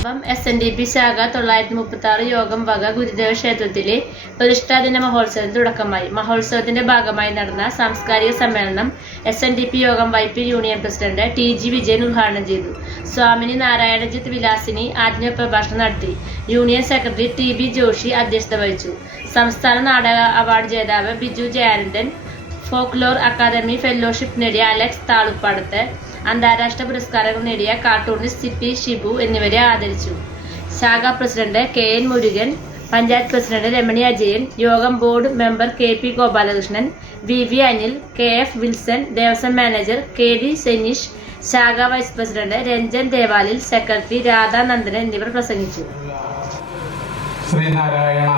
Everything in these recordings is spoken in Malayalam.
കമ്പം SNDP ശാഖ 936 യോഗം വക ഗുരുദേവ ക്ഷേത്രത്തിലെ പ്രതിഷ്ഠാദിന മഹോത്സവത്തിന് തുടക്കമായി. മഹോത്സവത്തിന്റെ ഭാഗമായി നടന്ന സാംസ്കാരിക സമ്മേളനം SNDP യോഗം YP union president TG Vijayan ഉദ്ഘാടനം ചെയ്തു. സ്വാമിനി നാരായണജിത്ത് വിലാസിനി ആത്മീയ പ്രഭാഷണം നടത്തി. യൂണിയൻ സെക്രട്ടറി TB ജോഷി അധ്യക്ഷത വഹിച്ചു. സംസ്ഥാന നാടക അവാർഡ് ജേതാവ് Biju Jayanandan, folklore academy fellowship നേടിയ അലക്സ് താളുപ്പാടത്ത്, അന്താരാഷ്ട്ര പുരസ്കാരങ്ങൾ നേടിയ കാർട്ടൂണിസ്റ്റ് CP ഷിബു എന്നിവരെ ആദരിച്ചു. ശാഖാ president KN Murugan, panchayat president Ramani Ajayan, യോഗം board member KP Gopalakrishnan, VV Anil, KF Wilson, Devaswom manager KD Seneesh, ശാഖാ vice president Ranjan Devalil, secretary Radhanandan എന്നിവർ പ്രസംഗിച്ചു. ശ്രീനാരായണ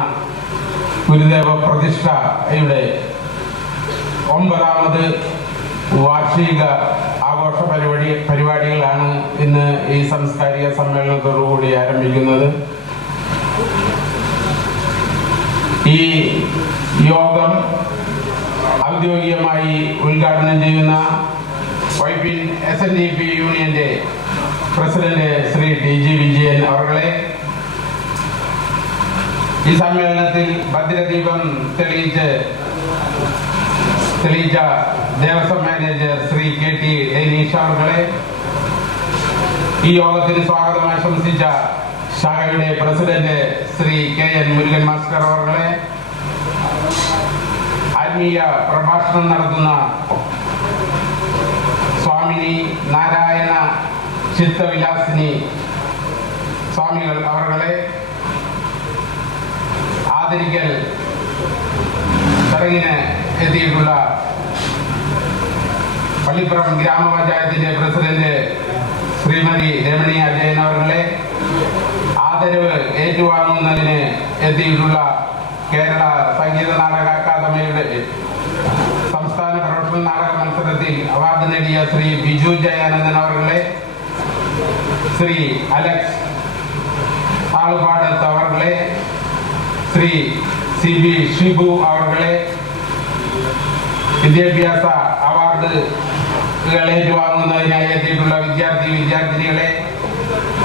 ഗുരുദേവ പ്രതിഷ്ഠയുടെ 9ാമത് വാർഷിക ആഘോഷ പരിപാടികളാണ് ഇന്ന് ഈ സാംസ്കാരിക സമ്മേളനത്തോടുകൂടി ആരംഭിക്കുന്നത്. ഈ യോഗം ഔദ്യോഗികമായി ഉദ്ഘാടനം ചെയ്യുന്ന SNDP യൂണിയന്റെ പ്രസിഡന്റ് ശ്രീ TG വിജയൻ അവர்களെ, ഈ സമ്മേളനത്തിൽ ഭദ്രദീപം തെളിയിച്ച ദേവസ്വം മാനേജർ ശ്രീ KT ഡെനീഷ് അവர்களെ, ഈ യോഗത്തിന് സ്വാഗതം ആശംസിച്ച ശാഖയുടെ president Sri KN Murugan master അവர்களെ, ആത്മീയ പ്രഭാഷണം നടത്തുന്ന സ്വാമിനി നാരായണ ചിത്തവിലാസിനി സ്വാമികൾ അവர்களെ, ആദരിക്കൽ ചടങ്ങിന് എത്തിയിട്ടുള്ള പള്ളിപ്പുറം ഗ്രാമപഞ്ചായത്തിന്റെ പ്രസിഡന്റ് ശ്രീമതി രമണി അജയൻ അവர்களെ, ആദരവ് ഏറ്റുവാങ്ങുന്നതിന് എത്തിയിട്ടുള്ള കേരള സംഗീത നാടക അക്കാദമിയുടെ സംസ്ഥാന പ്രൊഫഷണൽ നാടക മത്സരത്തിൽ അവാർഡ് നേടിയ ശ്രീ ബിജു ജയാനന്ദൻ അവர்களെ, ശ്രീ അലക്സ് താളുപാടത്ത് അവர்களെ, ശ്രീ CB ഷിബു അവர்களെ, വിദ്യാഭ്യാസ അവാർഡുകൾ ഏറ്റുവാങ്ങുന്നതിനായി എത്തിയിട്ടുള്ള വിദ്യാർത്ഥിനികളെ,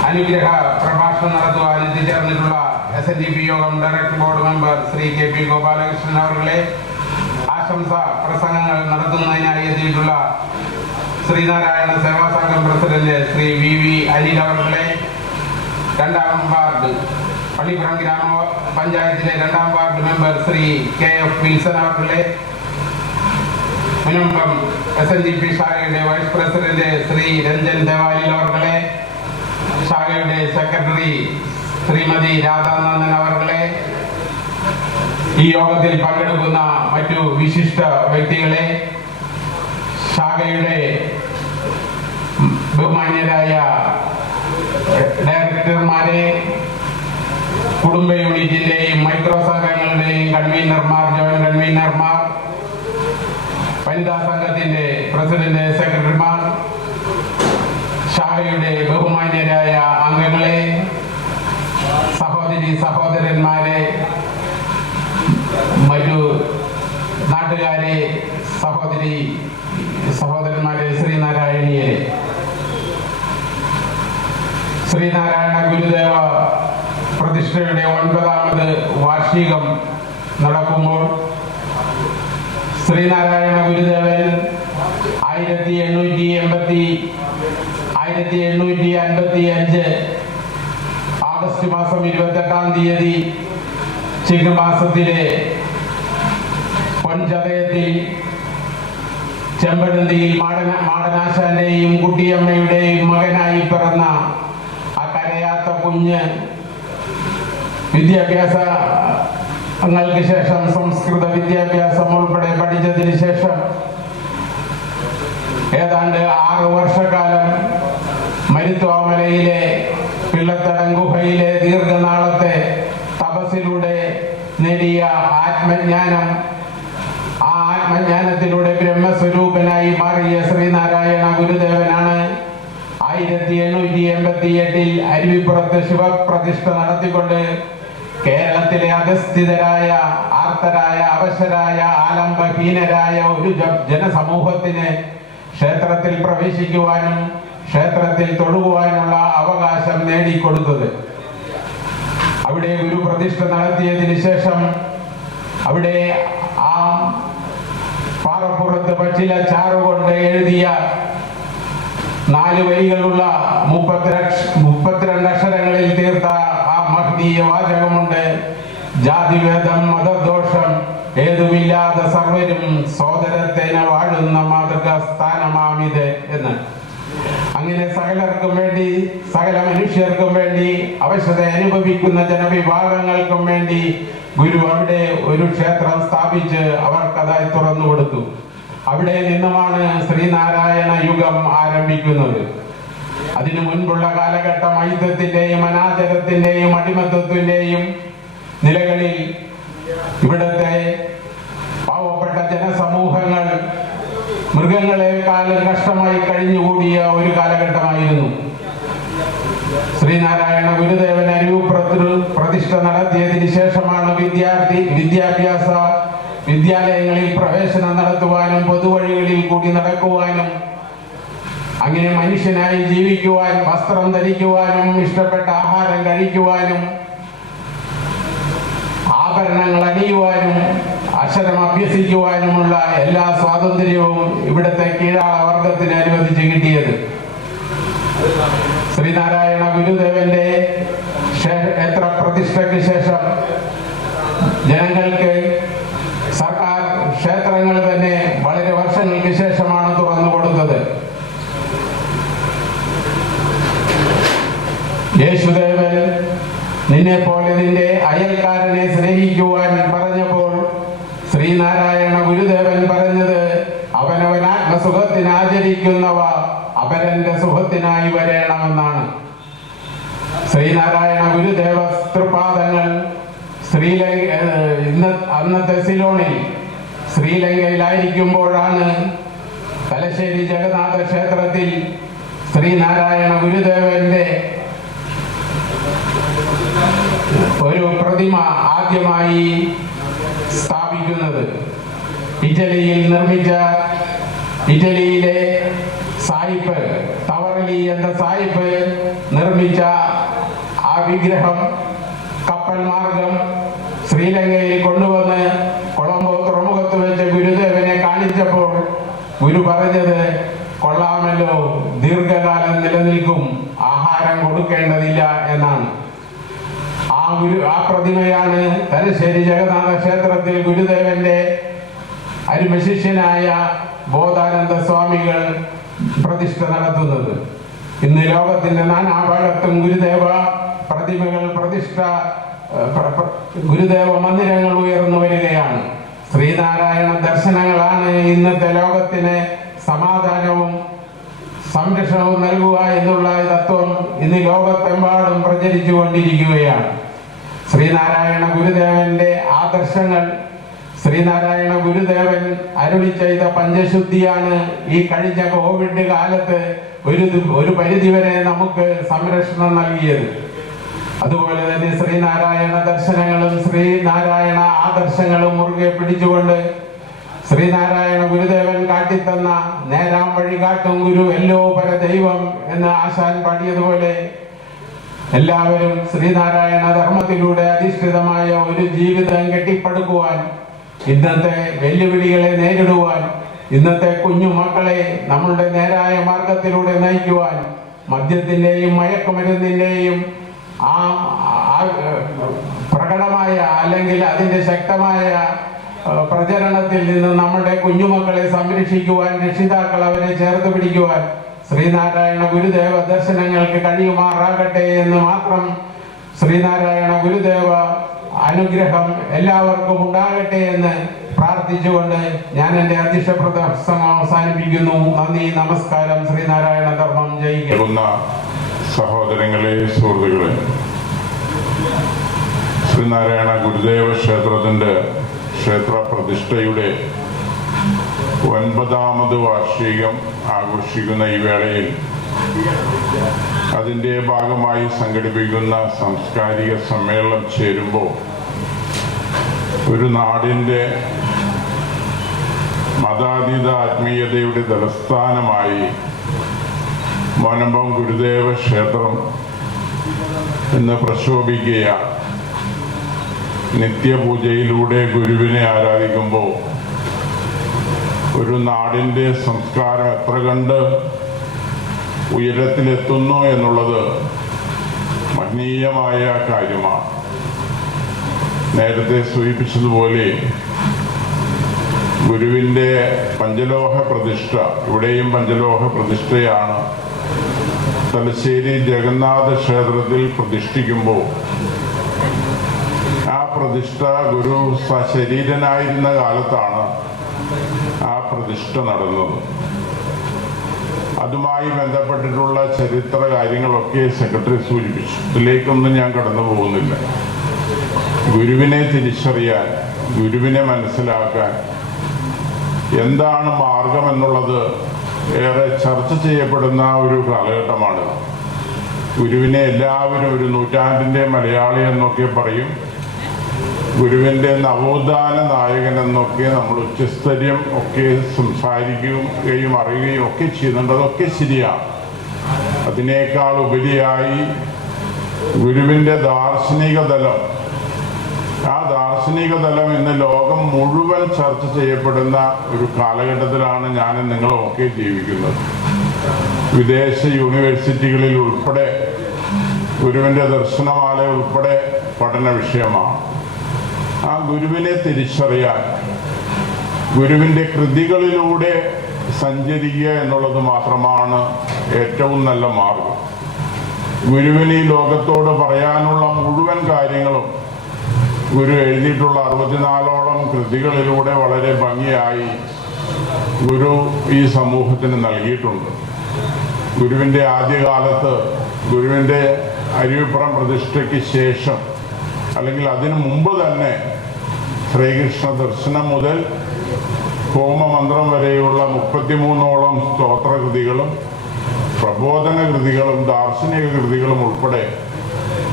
അനുഗ്രഹ പ്രഭാഷണം നടത്തുവാൻ എത്തിച്ചേർന്നിട്ടുള്ള SNDP യോഗം director board member Sri KP Gopalakrishnan അവர்களെ, ആശംസ പ്രസംഗങ്ങൾ നടത്തുന്നതിനായി എത്തിയിട്ടുള്ള ശ്രീനാരായണ സേവാ സംഘം പ്രസിഡന്റ് ശ്രീ VV അനിൽ അവர்களെ, 2ാം വാർഡ് പള്ളിപ്പുറം ഗ്രാമപഞ്ചായത്തിലെ 2ാം ward member Sri KF Wilson അവர்களെ, മുനമ്പം SNDP ശാഖയുടെ വൈസ് പ്രസിഡന്റ് ശ്രീ രഞ്ജൻ ദേവാലിൽ അവர்களെ, ശാഖയുടെ സെക്രട്ടറി ശ്രീമതി രാധാനന്ദൻ അവர்களെ, ഈ യോഗത്തിൽ പങ്കെടുക്കുന്ന മറ്റു വിശിഷ്ട വ്യക്തികളെ, ശാഖയുടെ ബഹുമാന്യരായ ഡയറക്ടർമാരെ, കുടുംബ യൂണിറ്റിന്റെയും മൈക്രോ സംഘങ്ങളുടെയും കൺവീനർമാർ, ജോയിന്റ് കൺവീനർമാർ, വനിതാ സംഘത്തിന്റെ പ്രസിഡന്റ്, സെക്രട്ടറിമാർ, ശാഖയുടെ ബഹുമാന്യരായ അംഗങ്ങളെ, സഹോദരന്മാരെ, മറ്റു നാട്ടുകാരെ, സഹോദരന്മാരെ, ശ്രീനാരായണീയരെ, ശ്രീനാരായണ ഗുരുദേവ പ്രതിഷ്ഠയുടെ 9ാമത് വാർഷികം നടക്കുമ്പോൾ ശ്രീനാരായണ ഗുരുദേവൻ 1855 ആഗസ്റ്റ് മാസം 28ാം തീയതി ചിങ്ങമാസത്തിലെ പൊൻചതയത്തിൽ ചെമ്പഴന്തിയിൽ മാടനാശാന്റെയും കുട്ടിയമ്മയുടെയും മകനായി പിറന്ന ആ കരയാത്ത കുഞ്ഞ് വിദ്യാഭ്യാസങ്ങൾക്ക് ശേഷം സംസ്കൃത വിദ്യാഭ്യാസം ഉൾപ്പെടെ പഠിച്ചതിന് ശേഷം ഏതാണ്ട് 6 വർഷക്കാലം മരുത്വാമലയിലെ പിള്ളത്തടം ഗുഹയിലെ ദീർഘനാളത്തെ തപസ്സിലൂടെ നേടിയ ആത്മജ്ഞാനം, ആ ആത്മജ്ഞാനത്തിലൂടെ ബ്രഹ്മസ്വരൂപനായി മാറിയ ശ്രീനാരായണ ഗുരുദേവനാണ് 1888 അരുവിപ്പുറത്ത് ശിവപ്രതിഷ്ഠ നടത്തിക്കൊണ്ട് കേരളത്തിലെ അധസ്ഥിതരായ, ആർത്തരായ, അവശരായ, ആലംബഹീനരായ ഒരു ജനസമൂഹത്തിന് ക്ഷേത്രത്തിൽ പ്രവേശിക്കുവാനും ക്ഷേത്രത്തിൽ തൊഴുകുവാനുള്ള അവകാശം നേടിക്കൊടുത്തത്. അവിടെ ഗുരുപ്രതിഷ്ഠ നടത്തിയതിനു ശേഷം അവിടെ ആ പാറപ്പുറത്ത് പച്ചില ചാറുകൊണ്ട് എഴുതിയ 4 വരികളുള്ള 32 അക്ഷരങ്ങളിൽ തീർത്ത ആ മഹനീയ വാചകമുണ്ട്: ജാതിഭേദം മതദോഷം ഏതുമില്ലാതെ സർവരും സോദരത്തേന വാഴുന്ന മാതൃക സ്ഥാനമാമിത് എന്ന്. അങ്ങനെ സകലർക്കും വേണ്ടി, സകല മനുഷ്യർക്കും വേണ്ടി, അവശത അനുഭവിക്കുന്ന ജനവിഭാഗങ്ങൾക്കും വേണ്ടി ഗുരു അവിടെ ഒരു ക്ഷേത്രം സ്ഥാപിച്ച് അവർക്കതായി തുറന്നു കൊടുത്തു. അവിടെ നിന്നുമാണ് ശ്രീനാരായണ യുഗം ആരംഭിക്കുന്നത്. അതിനു മുൻപുള്ള കാലഘട്ടം ഐക്യത്തിന്റെയും അനാചാരത്തിന്റെയും അടിമത്വത്തിന്റെയും നിലകളിൽ ഇവിടുത്തെ പാവപ്പെട്ട ജനസമൂഹങ്ങൾ മൃഗങ്ങളെക്കാളും കഷ്ടമായി കഴിഞ്ഞുകൂടിയ ഒരു കാലഘട്ടമായിരുന്നു. ശ്രീനാരായണ ഗുരുദേവൻ അരൂപുരത്ത് പ്രതിഷ്ഠ നടത്തിയതിന് ശേഷമാണ് വിദ്യാലയങ്ങളിൽ പ്രവേശനം നടത്തുവാനും പൊതുവഴികളിൽ കൂടി നടക്കുവാനും അങ്ങനെ മനുഷ്യനായി ജീവിക്കുവാൻ, വസ്ത്രം ധരിക്കുവാനും, ഇഷ്ടപ്പെട്ട ആഹാരം കഴിക്കുവാനും, ആഭരണങ്ങൾ അണിയുവാനും, അക്ഷരം അഭ്യസിക്കുവാനുമുള്ള എല്ലാ സ്വാതന്ത്ര്യവും ഇവിടുത്തെ കീഴാള വർഗത്തിന് അനുവദിച്ച് കിട്ടിയത്. ശ്രീനാരായണ ഗുരുദേവന്റെ ക്ഷേത്ര പ്രതിഷ്ഠയ്ക്ക് ശേഷം ജനങ്ങൾക്ക് സർക്കാർ ക്ഷേത്രങ്ങൾ തന്നെ വളരെ വർഷങ്ങൾക്ക് ശേഷമാണ് തുറന്നു കൊടുത്തത്. യേശുദേവൻ നിന്നെ പോലെ നിന്റെ അയൽക്കാരനെ സ്നേഹിക്കുവാൻ പറഞ്ഞപ്പോൾ ശ്രീനാരായണ ഗുരുദേവൻ പറഞ്ഞത്, അവനവൻ ആത്മസുഖത്തിന് ആചരിക്കുന്നവ അപരന്റെ സുഖത്തിനായി വരേണമെന്നാണ്. ശ്രീനാരായണ ഗുരുദേവ തൃപാദങ്ങൾ അന്നത്തെ സിലോണിൽ ശ്രീലങ്കയിലായിരിക്കുമ്പോഴാണ് തലശ്ശേരി ജഗന്നാഥ ക്ഷേത്രത്തിൽ ശ്രീനാരായണ ഗുരുദേവന്റെ ഒരു പ്രതിമ ആദ്യമായി സ്ഥാപിക്കുന്നത്. ഇറ്റലിയിലെ സായിപ്പ് തവറലി എന്ന സായിപ്പ് നിർമ്മിച്ച ആ വിഗ്രഹം കപ്പൽ മാർഗം ശ്രീലങ്കയിൽ കൊണ്ടുവന്ന് കൊളംബോ തുറമുഖത്ത് വെച്ച് ഗുരുദേവനെ കാണിച്ചപ്പോൾ ഗുരു പറഞ്ഞത്, കൊള്ളാമല്ലോ, ദീർഘകാലം നിലനിൽക്കും, ആഹാരം കൊടുക്കേണ്ടതില്ല എന്നാണ്. ആ പ്രതിമയാണ് തലശ്ശേരി ജഗന്നാഥ ക്ഷേത്രത്തിൽ ഗുരുദേവന്റെ അരുമശിഷ്യനായ ബോധാനന്ദ സ്വാമികൾ പ്രതിഷ്ഠ നടത്തുന്നത്. ഇന്ന് ലോകത്തിന്റെ നാനാഭാഗത്തും ഗുരുദേവ പ്രതിമകൾ ഗുരുദേവ മന്ദിരങ്ങൾ ഉയർന്നു വരികയാണ്. ശ്രീനാരായണ ദർശനങ്ങളാണ് ഇന്നത്തെ ലോകത്തിന് സമാധാനവും സംരക്ഷണവും നൽകുക എന്നുള്ള തത്വം ഇന്ന് ലോകത്തെമ്പാടും പ്രചരിച്ചു കൊണ്ടിരിക്കുകയാണ്. ശ്രീനാരായണ ഗുരുദേവന്റെ ആദർശങ്ങൾ, ശ്രീനാരായണ ഗുരുദേവൻ അരുളി ചെയ്ത പഞ്ചശുദ്ധിയാണ് ഈ കഴിഞ്ഞ കോവിഡ് കാലത്ത് ഒരു പരിധിവരെ നമുക്ക് സംരക്ഷണം നൽകിയത്. അതുപോലെ തന്നെ ശ്രീനാരായണ ദർശനങ്ങളും ശ്രീനാരായണ ആദർശങ്ങളും മുറുകെ പിടിച്ചുകൊണ്ട് ശ്രീനാരായണ ഗുരുദേവൻ കാട്ടിത്തന്ന നേരാം വഴി കാട്ടും ഗുരു എല്ലോ പര ദൈവം എന്ന് ആശാൻ പാടിയതുപോലെ എല്ലാവരും ശ്രീനാരായണ ധർമ്മത്തിലൂടെ അധിഷ്ഠിതമായ ഒരു ജീവിതം കെട്ടിപ്പടുക്കുവാൻ, ഇന്നത്തെ വെല്ലുവിളികളെ നേരിടുവാൻ, ഇന്നത്തെ കുഞ്ഞു മക്കളെ നമ്മളുടെ നേരായ മാർഗത്തിലൂടെ നയിക്കുവാൻ, മദ്യത്തിന്റെയും മയക്കുമരുന്നിന്റെയും ആ പ്രകടമായ അല്ലെങ്കിൽ അതിന്റെ ശക്തമായ പ്രചരണത്തിൽ നിന്ന് നമ്മുടെ കുഞ്ഞുമക്കളെ സംരക്ഷിക്കുവാൻ, രക്ഷിതാക്കൾ അവരെ ചേർത്ത് പിടിക്കുവാൻ ശ്രീനാരായണ ഗുരുദേവ ദർശനങ്ങൾക്ക് കഴിയുമാറാകട്ടെ എന്ന് മാത്രം ശ്രീനാരായണ ഗുരുദേവ അനുഗ്രഹം എല്ലാവർക്കും ഉണ്ടാകട്ടെ എന്ന് പ്രാർത്ഥിച്ചുകൊണ്ട് ഞാൻ എൻ്റെ അധ്യക്ഷ പ്രസംഗം അവസാനിപ്പിക്കുന്നു. നന്ദി, നമസ്കാരം. ശ്രീനാരായണ ധർമ്മം ജയിക്കുന്ന സഹോദരങ്ങളെ, സുഹൃത്തുക്കളെ, ശ്രീനാരായണ ഗുരുദേവ ക്ഷേത്രത്തിൻ്റെ ക്ഷേത്ര പ്രതിഷ്ഠയുടെ 9ാമത് വാർഷികം ആഘോഷിക്കുന്ന ഈ വേളയിൽ അതിൻ്റെ ഭാഗമായി സംഘടിപ്പിക്കുന്ന സാംസ്കാരിക സമ്മേളനം ചേരുമ്പോൾ ഒരു നാടിൻ്റെ മതാതീത ആത്മീയതയുടെ തലസ്ഥാനമായി മോനമ്പം ഗുരുദേവ ക്ഷേത്രം എന്ന് പ്രശോഭിക്കുകയാണ്. നിത്യപൂജയിലൂടെ ഗുരുവിനെ ആരാധിക്കുമ്പോൾ ഒരു നാടിൻ്റെ സംസ്കാരം എത്ര കണ്ട് ഉയരത്തിലെത്തുന്നു എന്നുള്ളത് മഹനീയമായ കാര്യമാണ്. നേരത്തെ സൂചിപ്പിച്ചതുപോലെ ഗുരുവിൻ്റെ പഞ്ചലോഹ പ്രതിഷ്ഠ, ഇവിടെയും പഞ്ചലോഹ പ്രതിഷ്ഠയാണ്. തലശ്ശേരി ജഗന്നാഥ ക്ഷേത്രത്തിൽ പ്രതിഷ്ഠിക്കുമ്പോൾ ആ പ്രതിഷ്ഠ ഗുരു സശരീരനായിരുന്ന കാലത്താണ് ആ പ്രതിഷ്ഠ നടന്നത്. അതുമായി ബന്ധപ്പെട്ടിട്ടുള്ള ചരിത്ര കാര്യങ്ങളൊക്കെ സെക്രട്ടറി സൂചിപ്പിച്ചു. ഇതിലേക്കൊന്നും ഞാൻ കടന്നു പോകുന്നില്ല. ഗുരുവിനെ തിരിച്ചറിയാൻ, ഗുരുവിനെ മനസ്സിലാക്കാൻ എന്താണ് മാർഗം എന്നുള്ളത് ഏറെ ചർച്ച ചെയ്യപ്പെടുന്ന ഒരു കാലഘട്ടമാണ്. ഗുരുവിനെ എല്ലാവരും ഒരു നൂറ്റാണ്ടിൻ്റെ മലയാളി എന്നൊക്കെ പറയും. ഗുരുവിൻ്റെ നവോത്ഥാന നായകൻ എന്നൊക്കെ നമ്മൾ ഉച്ചസ്ഥര്യം ഒക്കെ സംസാരിക്കുകയും അറിയുകയും ഒക്കെ ചെയ്യുന്നുണ്ട്. അതൊക്കെ ശരിയാണ്. അതിനേക്കാൾ ഉപരിയായി ഗുരുവിൻ്റെ ദാർശനിക തലം, ആ ദാർശനിക തലം ഇന്ന് ലോകം മുഴുവൻ ചർച്ച ചെയ്യപ്പെടുന്ന ഒരു കാലഘട്ടത്തിലാണ് ഞാനും നിങ്ങളും ഒക്കെ ജീവിക്കുന്നത്. വിദേശ യൂണിവേഴ്സിറ്റികളിൽ ഉൾപ്പെടെ ഗുരുവിൻ്റെ ദർശനമാല ഉൾപ്പെടെ പഠന വിഷയമാണ്. ആ ഗുരുവിനെ തിരിച്ചറിയാൻ, ഗുരുവിൻ്റെ കൃതികളിലൂടെ സഞ്ചരിക്കുക എന്നുള്ളത് മാത്രമാണ് ഏറ്റവും നല്ല മാർഗം. ഗുരുവിന് ഈ ലോകത്തോട് പറയാനുള്ള മുഴുവൻ കാര്യങ്ങളും ഗുരു എഴുതിയിട്ടുള്ള 64ഓളം കൃതികളിലൂടെ വളരെ ഭംഗിയായി ഗുരു ഈ സമൂഹത്തിന് നൽകിയിട്ടുണ്ട്. ഗുരുവിൻ്റെ ആദ്യകാലത്ത്, ഗുരുവിൻ്റെ അരുവിപ്പുറം പ്രതിഷ്ഠയ്ക്ക് ശേഷം അല്ലെങ്കിൽ അതിനു മുമ്പ് തന്നെ ശ്രീകൃഷ്ണ ദർശനം മുതൽ ഹോമമന്ത്രം വരെയുള്ള 33ഓളം സ്തോത്രകൃതികളും പ്രബോധന കൃതികളും ദാർശനിക കൃതികളും ഉൾപ്പെടെ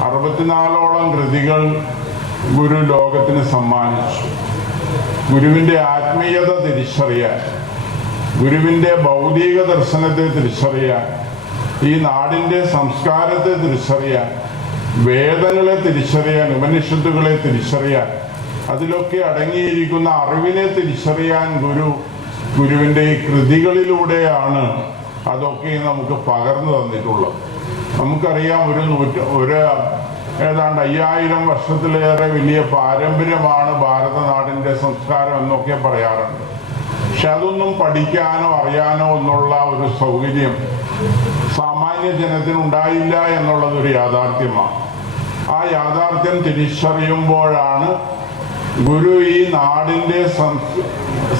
64ഓളം കൃതികൾ ഗുരു ലോകത്തിന് സമ്മാനിച്ചു. ഗുരുവിൻ്റെ ആത്മീയത തിരിച്ചറിയാൻ, ഗുരുവിൻ്റെ ഭൗതിക ദർശനത്തെ തിരിച്ചറിയാൻ, ഈ നാടിൻ്റെ സംസ്കാരത്തെ തിരിച്ചറിയാൻ, വേദങ്ങളെ തിരിച്ചറിയാൻ, ഉപനിഷത്തുകളെ തിരിച്ചറിയാൻ, അതിലൊക്കെ അടങ്ങിയിരിക്കുന്ന അറിവിനെ തിരിച്ചറിയാൻ ഗുരുവിൻ്റെ ഈ കൃതികളിലൂടെയാണ് അതൊക്കെ നമുക്ക് പകർന്നു തന്നിട്ടുള്ളത്. നമുക്കറിയാം, ഒരു ഏതാണ്ട് 5000 വർഷത്തിലേറെ വലിയ പാരമ്പര്യമാണ് ഭാരതനാടിൻ്റെ സംസ്കാരം എന്നൊക്കെ പറയാറുണ്ട്. പക്ഷെ അതൊന്നും പഠിക്കാനോ അറിയാനോ എന്നുള്ള ഒരു സൗകര്യം സാമാന്യ ജനത്തിനുണ്ടായില്ല എന്നുള്ളതൊരു യാഥാർത്ഥ്യമാണ്. ആ യാഥാർത്ഥ്യം തിരിച്ചറിയുമ്പോഴാണ് ഗുരു ഈ നാടിൻ്റെ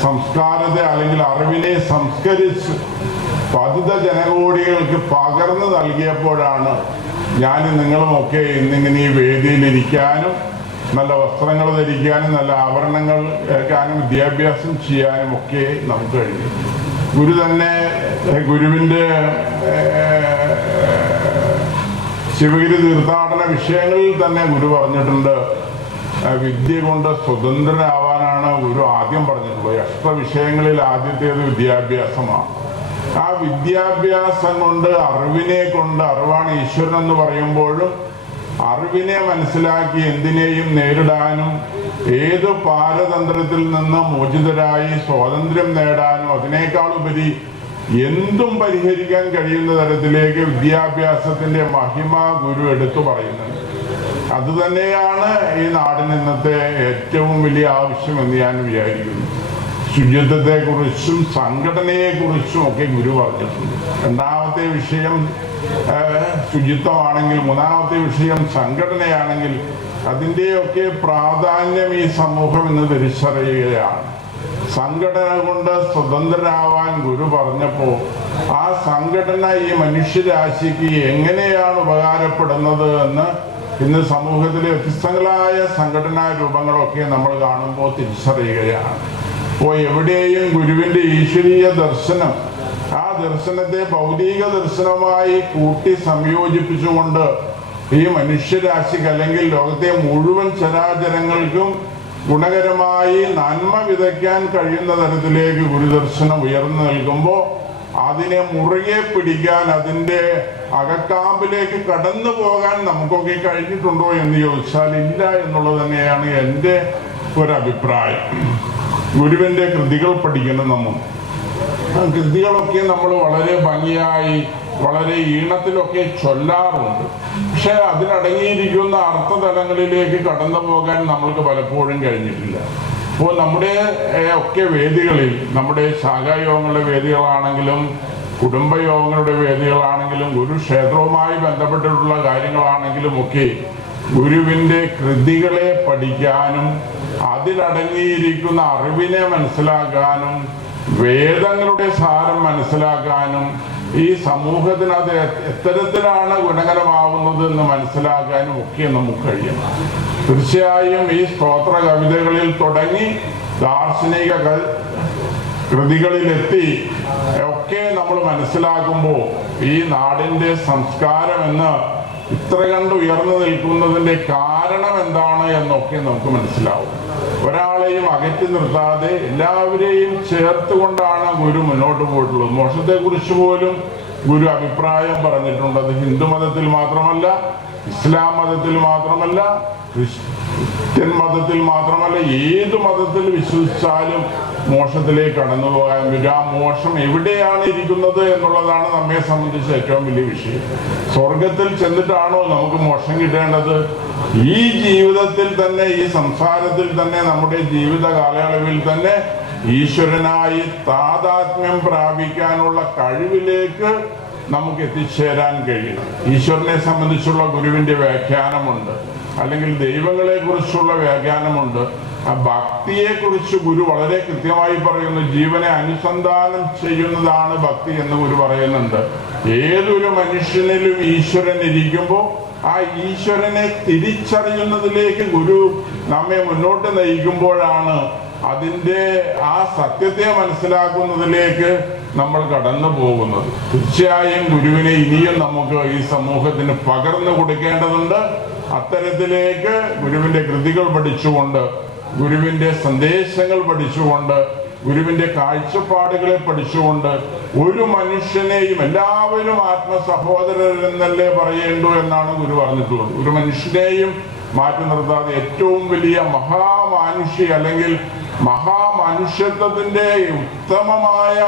സംസ്കാരത്തെ അല്ലെങ്കിൽ അറിവിനെ സംസ്കരിച്ച് പതിത ജനകോടികൾക്ക് പകർന്നു നൽകിയപ്പോഴാണ് ഞാനും നിങ്ങളുമൊക്കെ ഇന്നിങ്ങനെ ഈ വേദിയിലിരിക്കാനും നല്ല വസ്ത്രങ്ങൾ ധരിക്കാനും നല്ല ആഭരണങ്ങൾ കേൾക്കാനും വിദ്യാഭ്യാസം ചെയ്യാനും ഒക്കെ നമുക്ക് കഴിഞ്ഞു. ഗുരു തന്നെ ഗുരുവിൻ്റെ ശിവഗിരി തീർത്ഥാടന വിഷയങ്ങളിൽ തന്നെ ഗുരു പറഞ്ഞിട്ടുണ്ട്, വിദ്യ കൊണ്ട് സ്വതന്ത്രനാവാനാണ് ഗുരു ആദ്യം പറഞ്ഞിട്ടുള്ളത്. അഷ്ടവിഷയങ്ങളിൽ ആദ്യത്തേത് വിദ്യാഭ്യാസമാണ്. ആ വിദ്യാഭ്യാസം കൊണ്ട്, അറിവിനെ കൊണ്ട്, അറിവാണ് ഈശ്വരൻ എന്ന് പറയുമ്പോഴും അറിവിനെ മനസ്സിലാക്കി എന്തിനേയും നേരിടാനും ഏത് പാരതന്ത്രത്തിൽ നിന്ന് മോചിതരായി സ്വാതന്ത്ര്യം നേടാനും അതിനേക്കാളുപരി എന്തും പരിഹരിക്കാൻ കഴിയുന്ന തരത്തിലേക്ക് വിദ്യാഭ്യാസത്തിന്റെ മഹിമ ഗുരു എടുത്തു പറയുന്നുണ്ട്. അതുതന്നെയാണ് ഈ നാടിന് ഇന്നത്തെ ഏറ്റവും വലിയ ആവശ്യമെന്ന് ഞാൻ വിചാരിക്കുന്നു. ശുചിത്വത്തെക്കുറിച്ചും സംഘടനയെക്കുറിച്ചും ഒക്കെ ഗുരു പറഞ്ഞിട്ടുണ്ട്. രണ്ടാമത്തെ വിഷയം ശുചിത്വമാണെങ്കിൽ, മൂന്നാമത്തെ വിഷയം സംഘടനയാണെങ്കിൽ അതിൻ്റെയൊക്കെ പ്രാധാന്യം ഈ സമൂഹം ഇന്ന് തിരിച്ചറിയുകയാണ്. സംഘടന കൊണ്ട് സ്വതന്ത്രരാവാൻ ഗുരു പറഞ്ഞപ്പോൾ ആ സംഘടന ഈ മനുഷ്യരാശിക്ക് എങ്ങനെയാണ് ഉപകാരപ്പെടുന്നത് എന്ന് ഇന്ന് സമൂഹത്തിലെ വ്യത്യസ്തങ്ങളായ സംഘടനാ രൂപങ്ങളൊക്കെ നമ്മൾ കാണുമ്പോൾ തിരിച്ചറിയുകയാണ്. അപ്പോൾ എവിടെയും ഗുരുവിൻ്റെ ഈശ്വരീയ ദർശനം, ആ ദർശനത്തെ ഭൗതിക ദർശനമായി കൂട്ടി സംയോജിപ്പിച്ചുകൊണ്ട് ഈ മനുഷ്യരാശിക്ക് അല്ലെങ്കിൽ ലോകത്തെ മുഴുവൻ ചരാചരങ്ങൾക്കും ഗുണകരമായി നന്മ വിതയ്ക്കാൻ കഴിയുന്ന തരത്തിലേക്ക് ഗുരുദർശനം ഉയർന്നു നിൽക്കുമ്പോൾ അതിനെ മുറുകെ പിടിക്കാൻ, അതിൻ്റെ അകക്കാമ്പിലേക്ക് കടന്നു പോകാൻ നമുക്കൊക്കെ കഴിഞ്ഞിട്ടുണ്ടോ എന്ന് ചോദിച്ചാൽ ഇല്ല എന്നുള്ളത് തന്നെയാണ് എൻ്റെ ഒരഭിപ്രായം. ഗുരുവിൻ്റെ കൃതികൾ പഠിക്കണം. നമ്മൾ കൃതികളൊക്കെ നമ്മൾ വളരെ ഭംഗിയായി വളരെ ഈണത്തിലൊക്കെ ചൊല്ലാറുണ്ട്. പക്ഷെ അതിലടങ്ങിയിരിക്കുന്ന അർത്ഥതലങ്ങളിലേക്ക് കടന്നു പോകാൻ നമ്മൾക്ക് പലപ്പോഴും കഴിഞ്ഞിട്ടില്ല. അപ്പോൾ നമ്മുടെ ഒക്കെ വേദികളിൽ, നമ്മുടെ ശാഖായോഗങ്ങളുടെ വേദികളാണെങ്കിലും കുടുംബയോഗങ്ങളുടെ വേദികളാണെങ്കിലും ഗുരുക്ഷേത്രവുമായി ബന്ധപ്പെട്ടിട്ടുള്ള കാര്യങ്ങളാണെങ്കിലും ഒക്കെ ഗുരുവിൻ്റെ കൃതികളെ പഠിക്കാനും അതിലടങ്ങിയിരിക്കുന്ന അറിവിനെ മനസ്സിലാക്കാനും വേദങ്ങളുടെ സാരം മനസ്സിലാക്കാനും ഈ സമൂഹത്തിന് അത് എത്തരത്തിലാണ് ഗുണകരമാവുന്നത് എന്ന് മനസ്സിലാക്കാനും ഒക്കെ നമുക്ക് കഴിയണം. തീർച്ചയായും ഈ സ്തോത്ര കവിതകളിൽ തുടങ്ങി ദാർശനിക കൃതികളിലെത്തി ഒക്കെ നമ്മൾ മനസ്സിലാക്കുമ്പോൾ ഈ നാടിൻ്റെ സംസ്കാരം എന്ന് ഇത്ര കണ്ട് ഉയർന്നു നിൽക്കുന്നതിൻ്റെ കാരണം എന്താണ് എന്നൊക്കെ നമുക്ക് മനസ്സിലാവും. ഒരാളെയും അകറ്റി നിർത്താതെ എല്ലാവരെയും ചേർത്തുകൊണ്ടാണ് ഗുരു മുന്നോട്ട് പോയിട്ടുള്ളത്. മോക്ഷത്തെക്കുറിച്ച് പോലും ഗുരു അഭിപ്രായം പറഞ്ഞിട്ടുണ്ട്. അത് ഹിന്ദു മതത്തിൽ മാത്രമല്ല, ഇസ്ലാം മതത്തിൽ മാത്രമല്ല, ക്രിസ്ത്യൻ മതത്തിൽ മാത്രമല്ല, ഏത് മതത്തിൽ വിശ്വസിച്ചാലും മോക്ഷത്തിലേക്ക് കടന്നു പോകാൻ പറ്റും. ആ മോക്ഷം എവിടെയാണ് ഇരിക്കുന്നത് എന്നുള്ളതാണ് നമ്മെ സംബന്ധിച്ച് ഏറ്റവും വലിയ വിഷയം. സ്വർഗത്തിൽ ചെന്നിട്ടാണോ നമുക്ക് മോക്ഷം കിട്ടേണ്ടത്? ഈ ജീവിതത്തിൽ തന്നെ, ഈ സംസാരത്തിൽ തന്നെ, നമ്മുടെ ജീവിത കാലയളവിൽ തന്നെ ഈശ്വരനായി താതാത്മ്യം പ്രാപിക്കാനുള്ള കഴിവിലേക്ക് നമുക്ക് എത്തിച്ചേരാൻ കഴിയണം. ഈശ്വരനെ സംബന്ധിച്ചുള്ള ഗുരുവിൻ്റെ വ്യാഖ്യാനമുണ്ട്, അല്ലെങ്കിൽ ദൈവങ്ങളെ കുറിച്ചുള്ള വ്യാഖ്യാനമുണ്ട്. ആ ഭക്തിയെക്കുറിച്ച് ഗുരു വളരെ കൃത്യമായി പറയുന്നു. ജീവനെ അനുസന്ധാനം ചെയ്യുന്നതാണ് ഭക്തി എന്ന് ഗുരു പറയുന്നുണ്ട്. ഏതൊരു മനുഷ്യനിലും ഈശ്വരൻ ഇരിക്കുമ്പോൾ ആ ഈശ്വരനെ തിരിച്ചറിയുന്നതിലേക്ക് ഗുരു നമ്മെ മുന്നോട്ട് നയിക്കുമ്പോഴാണ് അതിൻ്റെ ആ സത്യത്തെ മനസ്സിലാക്കുന്നതിലേക്ക് നമ്മൾ കടന്നു പോകുന്നത്. തീർച്ചയായും ഗുരുവിനെ ഇനിയും നമുക്ക് ഈ സമൂഹത്തിന് പകർന്നു കൊടുക്കേണ്ടതുണ്ട്. അത്തരത്തിലേക്ക് ഗുരുവിൻ്റെ കൃതികൾ പഠിച്ചുകൊണ്ട്, ഗുരുവിൻ്റെ സന്ദേശങ്ങൾ പഠിച്ചുകൊണ്ട്, ഗുരുവിൻ്റെ കാഴ്ചപ്പാടുകളെ പഠിച്ചുകൊണ്ട് ഒരു മനുഷ്യനെയും, എല്ലാവരും ആത്മസഹോദരരെന്നല്ലേ പറയേണ്ടു എന്നാണ് ഗുരു പറഞ്ഞിട്ടുള്ളത്. ഒരു മനുഷ്യനെയും മാറ്റി നിർത്താതെ ഏറ്റവും വലിയ മഹാമാനുഷ്യ അല്ലെങ്കിൽ മഹാമനുഷ്യത്വത്തിൻ്റെ ഉത്തമമായ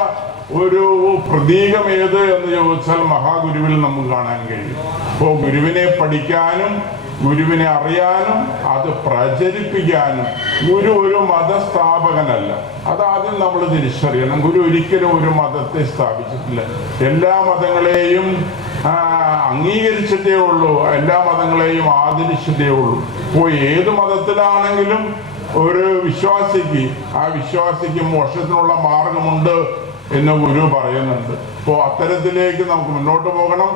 ഒരു പ്രതീകം ഏത് എന്ന് ചോദിച്ചാൽ മഹാഗുരുവിൽ നമുക്ക് കാണാൻ കഴിയും. അപ്പോൾ ഗുരുവിനെ പഠിക്കാനും ഗുരുവിനെ അറിയാനും അത് പ്രചരിപ്പിക്കാനും ഗുരു ഒരു മതസ്ഥാപകനല്ല. അതാദ്യം നമ്മൾ തിരിച്ചറിയണം. ഗുരു ഒരിക്കലും ഒരു മതത്തെ സ്ഥാപിച്ചിട്ടില്ല. എല്ലാ മതങ്ങളെയും അംഗീകരിച്ചിട്ടേ ഉള്ളൂ, എല്ലാ മതങ്ങളെയും ആദരിച്ചിട്ടേ ഉള്ളൂ. അപ്പോൾ ഏത് മതത്തിലാണെങ്കിലും ഒരു വിശ്വാസിക്ക്, ആ വിശ്വാസിക്ക് മോക്ഷത്തിനുള്ള മാർഗമുണ്ട് എന്ന് ഗുരു പറയുന്നുണ്ട്. അപ്പോൾ അത്തരത്തിലേക്ക് നമുക്ക് മുന്നോട്ട് പോകണം.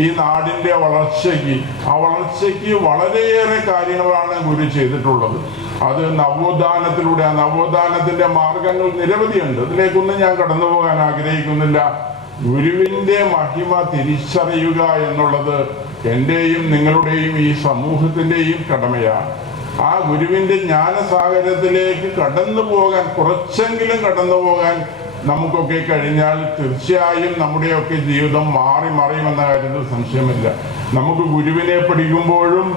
ഈ നാടിൻ്റെ വളർച്ചയ്ക്ക്, ആ വളർച്ചയ്ക്ക് വളരെയേറെ കാര്യങ്ങളാണ് ഗുരു ചെയ്തിട്ടുള്ളത്. അത് നവോത്ഥാനത്തിലൂടെ, ആ നവോത്ഥാനത്തിൻ്റെ മാർഗങ്ങൾ നിരവധിയുണ്ട്. ഇതിലേക്കൊന്നും ഞാൻ കടന്നു പോകാൻ ആഗ്രഹിക്കുന്നില്ല. ഗുരുവിൻ്റെ മഹിമ തിരിച്ചറിയുക എന്നുള്ളത് എൻ്റെയും നിങ്ങളുടെയും ഈ സമൂഹത്തിൻ്റെയും കടമയാണ്. ആ ഗുരുവിൻ്റെ ജ്ഞാനസാഗരത്തിലേക്ക് കടന്നു പോകാൻ, കുറച്ചെങ്കിലും കടന്നു പോകാൻ നമുക്കൊക്കെ കഴിഞ്ഞാൽ തീർച്ചയായും നമ്മുടെയൊക്കെ ജീവിതം മാറി മറിയുമെന്ന കാര്യത്തിൽ സംശയമില്ല. നമുക്ക് ഗുരുവിനെ പഠിക്കുമ്പോഴും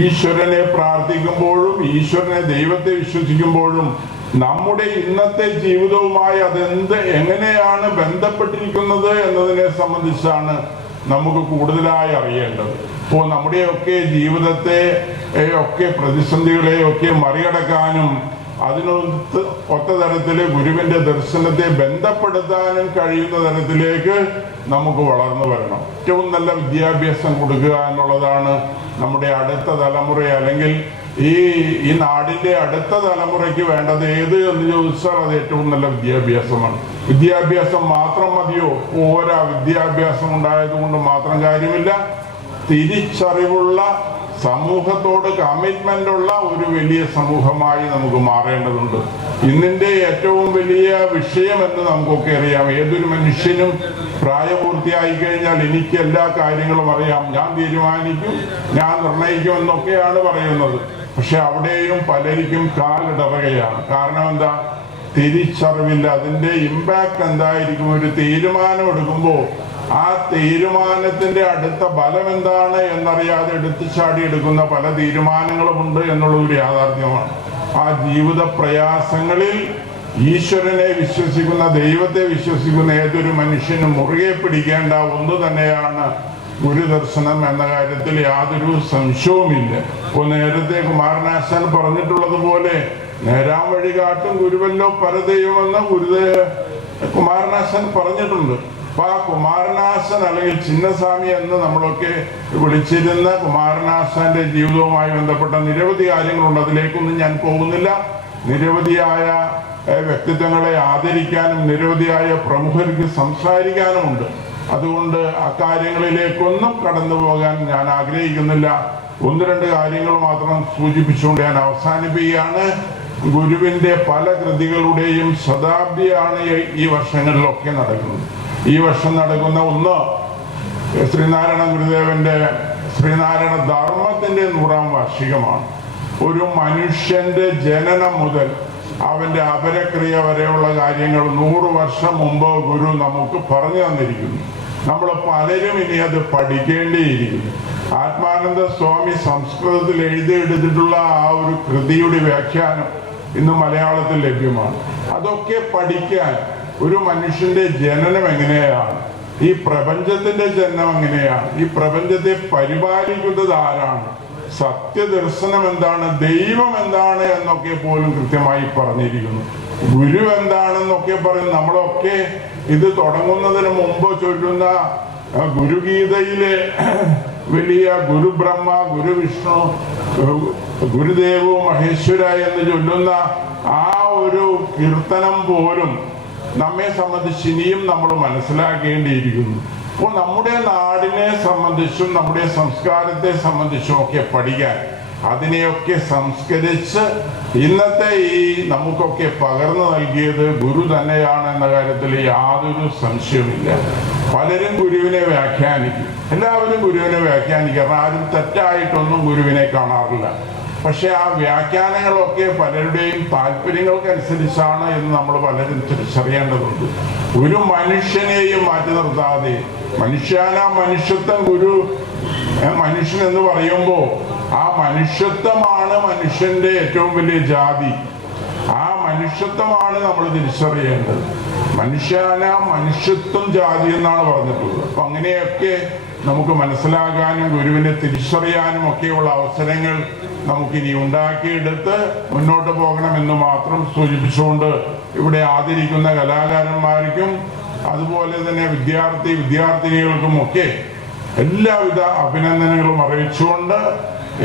ഈശ്വരനെ പ്രാർത്ഥിക്കുമ്പോഴും ഈശ്വരനെ ദൈവത്തെ വിശ്വസിക്കുമ്പോഴും നമ്മുടെ ഇന്നത്തെ ജീവിതവുമായി എങ്ങനെയാണ് ബന്ധപ്പെട്ടിരിക്കുന്നത് എന്നതിനെ സംബന്ധിച്ചാണ് നമുക്ക് കൂടുതലായി അറിയേണ്ടത്. അപ്പോൾ നമ്മുടെയൊക്കെ ജീവിതത്തെ ഒക്കെ പ്രതിസന്ധികളെയൊക്കെ മറികടക്കാനും ഒത്ത തരത്തിൽ ഗുരുവിൻ്റെ ദർശനത്തെ ബന്ധപ്പെടുത്താനും കഴിയുന്ന തരത്തിലേക്ക് നമുക്ക് വളർന്നു വരണം. ഏറ്റവും നല്ല വിദ്യാഭ്യാസം കൊടുക്കുക എന്നുള്ളതാണ് നമ്മുടെ അടുത്ത തലമുറ, അല്ലെങ്കിൽ ഈ നാടിൻ്റെ അടുത്ത തലമുറയ്ക്ക് വേണ്ടത് ഏത് എന്ന് ചോദിച്ചാൽ അത് ഏറ്റവും നല്ല വിദ്യാഭ്യാസമാണ്. വിദ്യാഭ്യാസം മാത്രം മതിയോ? പോരാ. വിദ്യാഭ്യാസം ഉണ്ടായതുകൊണ്ട് മാത്രം കാര്യമില്ല. തിരിച്ചറിവുള്ള, സമൂഹത്തോട് കമ്മിറ്റ്മെന്റ് ഉള്ള ഒരു വലിയ സമൂഹമായി നമുക്ക് മാറേണ്ടതുണ്ട്. ഇന്നിൻ്റെ ഏറ്റവും വലിയ വിഷയം എന്ന് നമുക്കൊക്കെ അറിയാം. ഏതൊരു മനുഷ്യനും പ്രായപൂർത്തിയായി കഴിഞ്ഞാൽ എനിക്ക് എല്ലാ കാര്യങ്ങളും അറിയാം, ഞാൻ തീരുമാനിക്കും, ഞാൻ നിർണയിക്കും എന്നൊക്കെയാണ് പറയുന്നത്. പക്ഷെ അവിടെയും പലർക്കും കാലിടറുകയാണ്. കാരണം എന്താ? തിരിച്ചറിവില്ല. അതിൻ്റെ ഇമ്പാക്റ്റ് എന്തായിരിക്കും? ഒരു തീരുമാനം എടുക്കുമ്പോൾ ആ തീരുമാനത്തിന്റെ അടുത്ത ഫലം എന്താണ് എന്നറിയാതെ എടുത്തു ചാടി എടുക്കുന്ന പല തീരുമാനങ്ങളുമുണ്ട് എന്നുള്ളൊരു യാഥാർത്ഥ്യമാണ്. ആ ജീവിത പ്രയാസങ്ങളിൽ ഈശ്വരനെ വിശ്വസിക്കുന്ന, ദൈവത്തെ വിശ്വസിക്കുന്ന ഏതൊരു മനുഷ്യനും മുറുകെ പിടിക്കേണ്ട ഒന്ന് തന്നെയാണ് ഗുരുദർശനം എന്ന കാര്യത്തിൽ യാതൊരു സംശയവുമില്ല. നേരത്തെ കുമാരനാശാൻ പറഞ്ഞിട്ടുള്ളതുപോലെ നേരാം വഴി കാട്ടും ഗുരുവല്ലോ പരദൈവമെന്ന് കുമാരനാശാൻ പറഞ്ഞിട്ടുണ്ട്. അപ്പൊ ആ കുമാരനാശൻ അല്ലെങ്കിൽ ചിന്നസ്വാമി എന്ന് നമ്മളൊക്കെ വിളിച്ചിരുന്ന കുമാരനാശാന്റെ ജീവിതവുമായി ബന്ധപ്പെട്ട നിരവധി കാര്യങ്ങളുണ്ട്. അതിലേക്കൊന്നും ഞാൻ പോകുന്നില്ല. നിരവധിയായ വ്യക്തിത്വങ്ങളെ ആദരിക്കാനും നിരവധിയായ പ്രമുഖർക്ക് സംസാരിക്കാനുമുണ്ട്. അതുകൊണ്ട് അക്കാര്യങ്ങളിലേക്കൊന്നും കടന്നു പോകാൻ ഞാൻ ആഗ്രഹിക്കുന്നില്ല. ഒന്ന് രണ്ട് കാര്യങ്ങൾ മാത്രം സൂചിപ്പിച്ചുകൊണ്ട് ഞാൻ അവസാനിപ്പിക്കുകയാണ്. ഗുരുവിന്റെ പല കൃതികളുടെയും ശതാബ്ദിയാണ് ഈ വർഷങ്ങളിലൊക്കെ നടക്കുന്നത്. ഈ വർഷം നടക്കുന്ന ഒന്ന് ശ്രീനാരായണ ഗുരുദേവന്റെ ശ്രീനാരായണ ധർമ്മത്തിന്റെ 100ാം വാർഷികമാണ്. ഒരു മനുഷ്യന്റെ ജനനം മുതൽ അവന്റെ അപരക്രിയ വരെയുള്ള കാര്യങ്ങൾ 100 വർഷം മുമ്പ് ഗുരു നമുക്ക് പറഞ്ഞു തന്നിരിക്കുന്നു. നമ്മൾ പലരും ഇനി അത് പഠിക്കേണ്ടിയിരിക്കുന്നു. ആത്മാനന്ദ സ്വാമി സംസ്കൃതത്തിൽ എഴുതിയെടുത്തിട്ടുള്ള ആ ഒരു കൃതിയുടെ വ്യാഖ്യാനം ഇന്ന് മലയാളത്തിൽ ലഭ്യമാണ്. അതൊക്കെ പഠിക്കാൻ ഒരു മനുഷ്യന്റെ ജനനം എങ്ങനെയാണ്, ഈ പ്രപഞ്ചത്തിന്റെ ജനനം എങ്ങനെയാണ്, ഈ പ്രപഞ്ചത്തെ പരിപാലിക്കുന്നത് ആരാണ്, സത്യദർശനം എന്താണ്, ദൈവം എന്താണ് എന്നൊക്കെ പോലും കൃത്യമായി പറഞ്ഞിരിക്കുന്നു. ഗുരു എന്താണെന്നൊക്കെ പറയും. നമ്മളൊക്കെ ഇത് തുടങ്ങുന്നതിന് മുമ്പ് ചൊല്ലുന്ന ഗുരുഗീതയിലെ വലിയ ഗുരു ബ്രഹ്മ, ഗുരു വിഷ്ണു, ഗുരുദേവോ മഹേശ്വര എന്ന് ചൊല്ലുന്ന ആ ഒരു കീർത്തനം പോലും നമ്മെ സംബന്ധിച്ച് ഇനിയും നമ്മൾ മനസ്സിലാക്കേണ്ടിയിരിക്കുന്നു. അപ്പോൾ നമ്മുടെ നാടിനെ സംബന്ധിച്ചും നമ്മുടെ സംസ്കാരത്തെ സംബന്ധിച്ചും ഒക്കെ പഠിക്കാൻ, അതിനെയൊക്കെ സംസ്കരിച്ച് ഇന്നത്തെ ഈ നമുക്കൊക്കെ പകർന്നു നൽകിയത് ഗുരു തന്നെയാണ് എന്ന കാര്യത്തിൽ യാതൊരു സംശയവുമില്ല. പലരും ഗുരുവിനെ വ്യാഖ്യാനിക്കും, എല്ലാവരും ഗുരുവിനെ വ്യാഖ്യാനിക്കും. ആരും തെറ്റായിട്ടൊന്നും ഗുരുവിനെ കാണാറില്ല. പക്ഷെ ആ വ്യാഖ്യാനങ്ങളൊക്കെ പലരുടെയും താല്പര്യങ്ങൾക്കനുസരിച്ചാണ് എന്ന് നമ്മൾ പലരും തിരിച്ചറിയേണ്ടതുണ്ട്. ഒരു മനുഷ്യനെയും മാറ്റി നിർത്താതെ മനുഷ്യത്വം ഗുരു മനുഷ്യൻ എന്ന് പറയുമ്പോൾ ആ മനുഷ്യത്വമാണ് മനുഷ്യന്റെ ഏറ്റവും വലിയ ജാതി. ആ മനുഷ്യത്വമാണ് നമ്മൾ തിരിച്ചറിയേണ്ടത്. മനുഷ്യത്വം ജാതി എന്നാണ് പറഞ്ഞിട്ടുള്ളത്. അപ്പൊ അങ്ങനെയൊക്കെ നമുക്ക് മനസ്സിലാകാനും ഗുരുവിനെ തിരിച്ചറിയാനും ഒക്കെയുള്ള അവസരങ്ങൾ നമുക്കിനി ഉണ്ടാക്കിയെടുത്ത് മുന്നോട്ട് പോകണമെന്ന് മാത്രം സൂചിപ്പിച്ചുകൊണ്ട് ഇവിടെ ആദരിക്കുന്ന കലാകാരന്മാർക്കും അതുപോലെ തന്നെ വിദ്യാർത്ഥിനികൾക്കും ഒക്കെ എല്ലാവിധ അഭിനന്ദനങ്ങളും അറിയിച്ചുകൊണ്ട്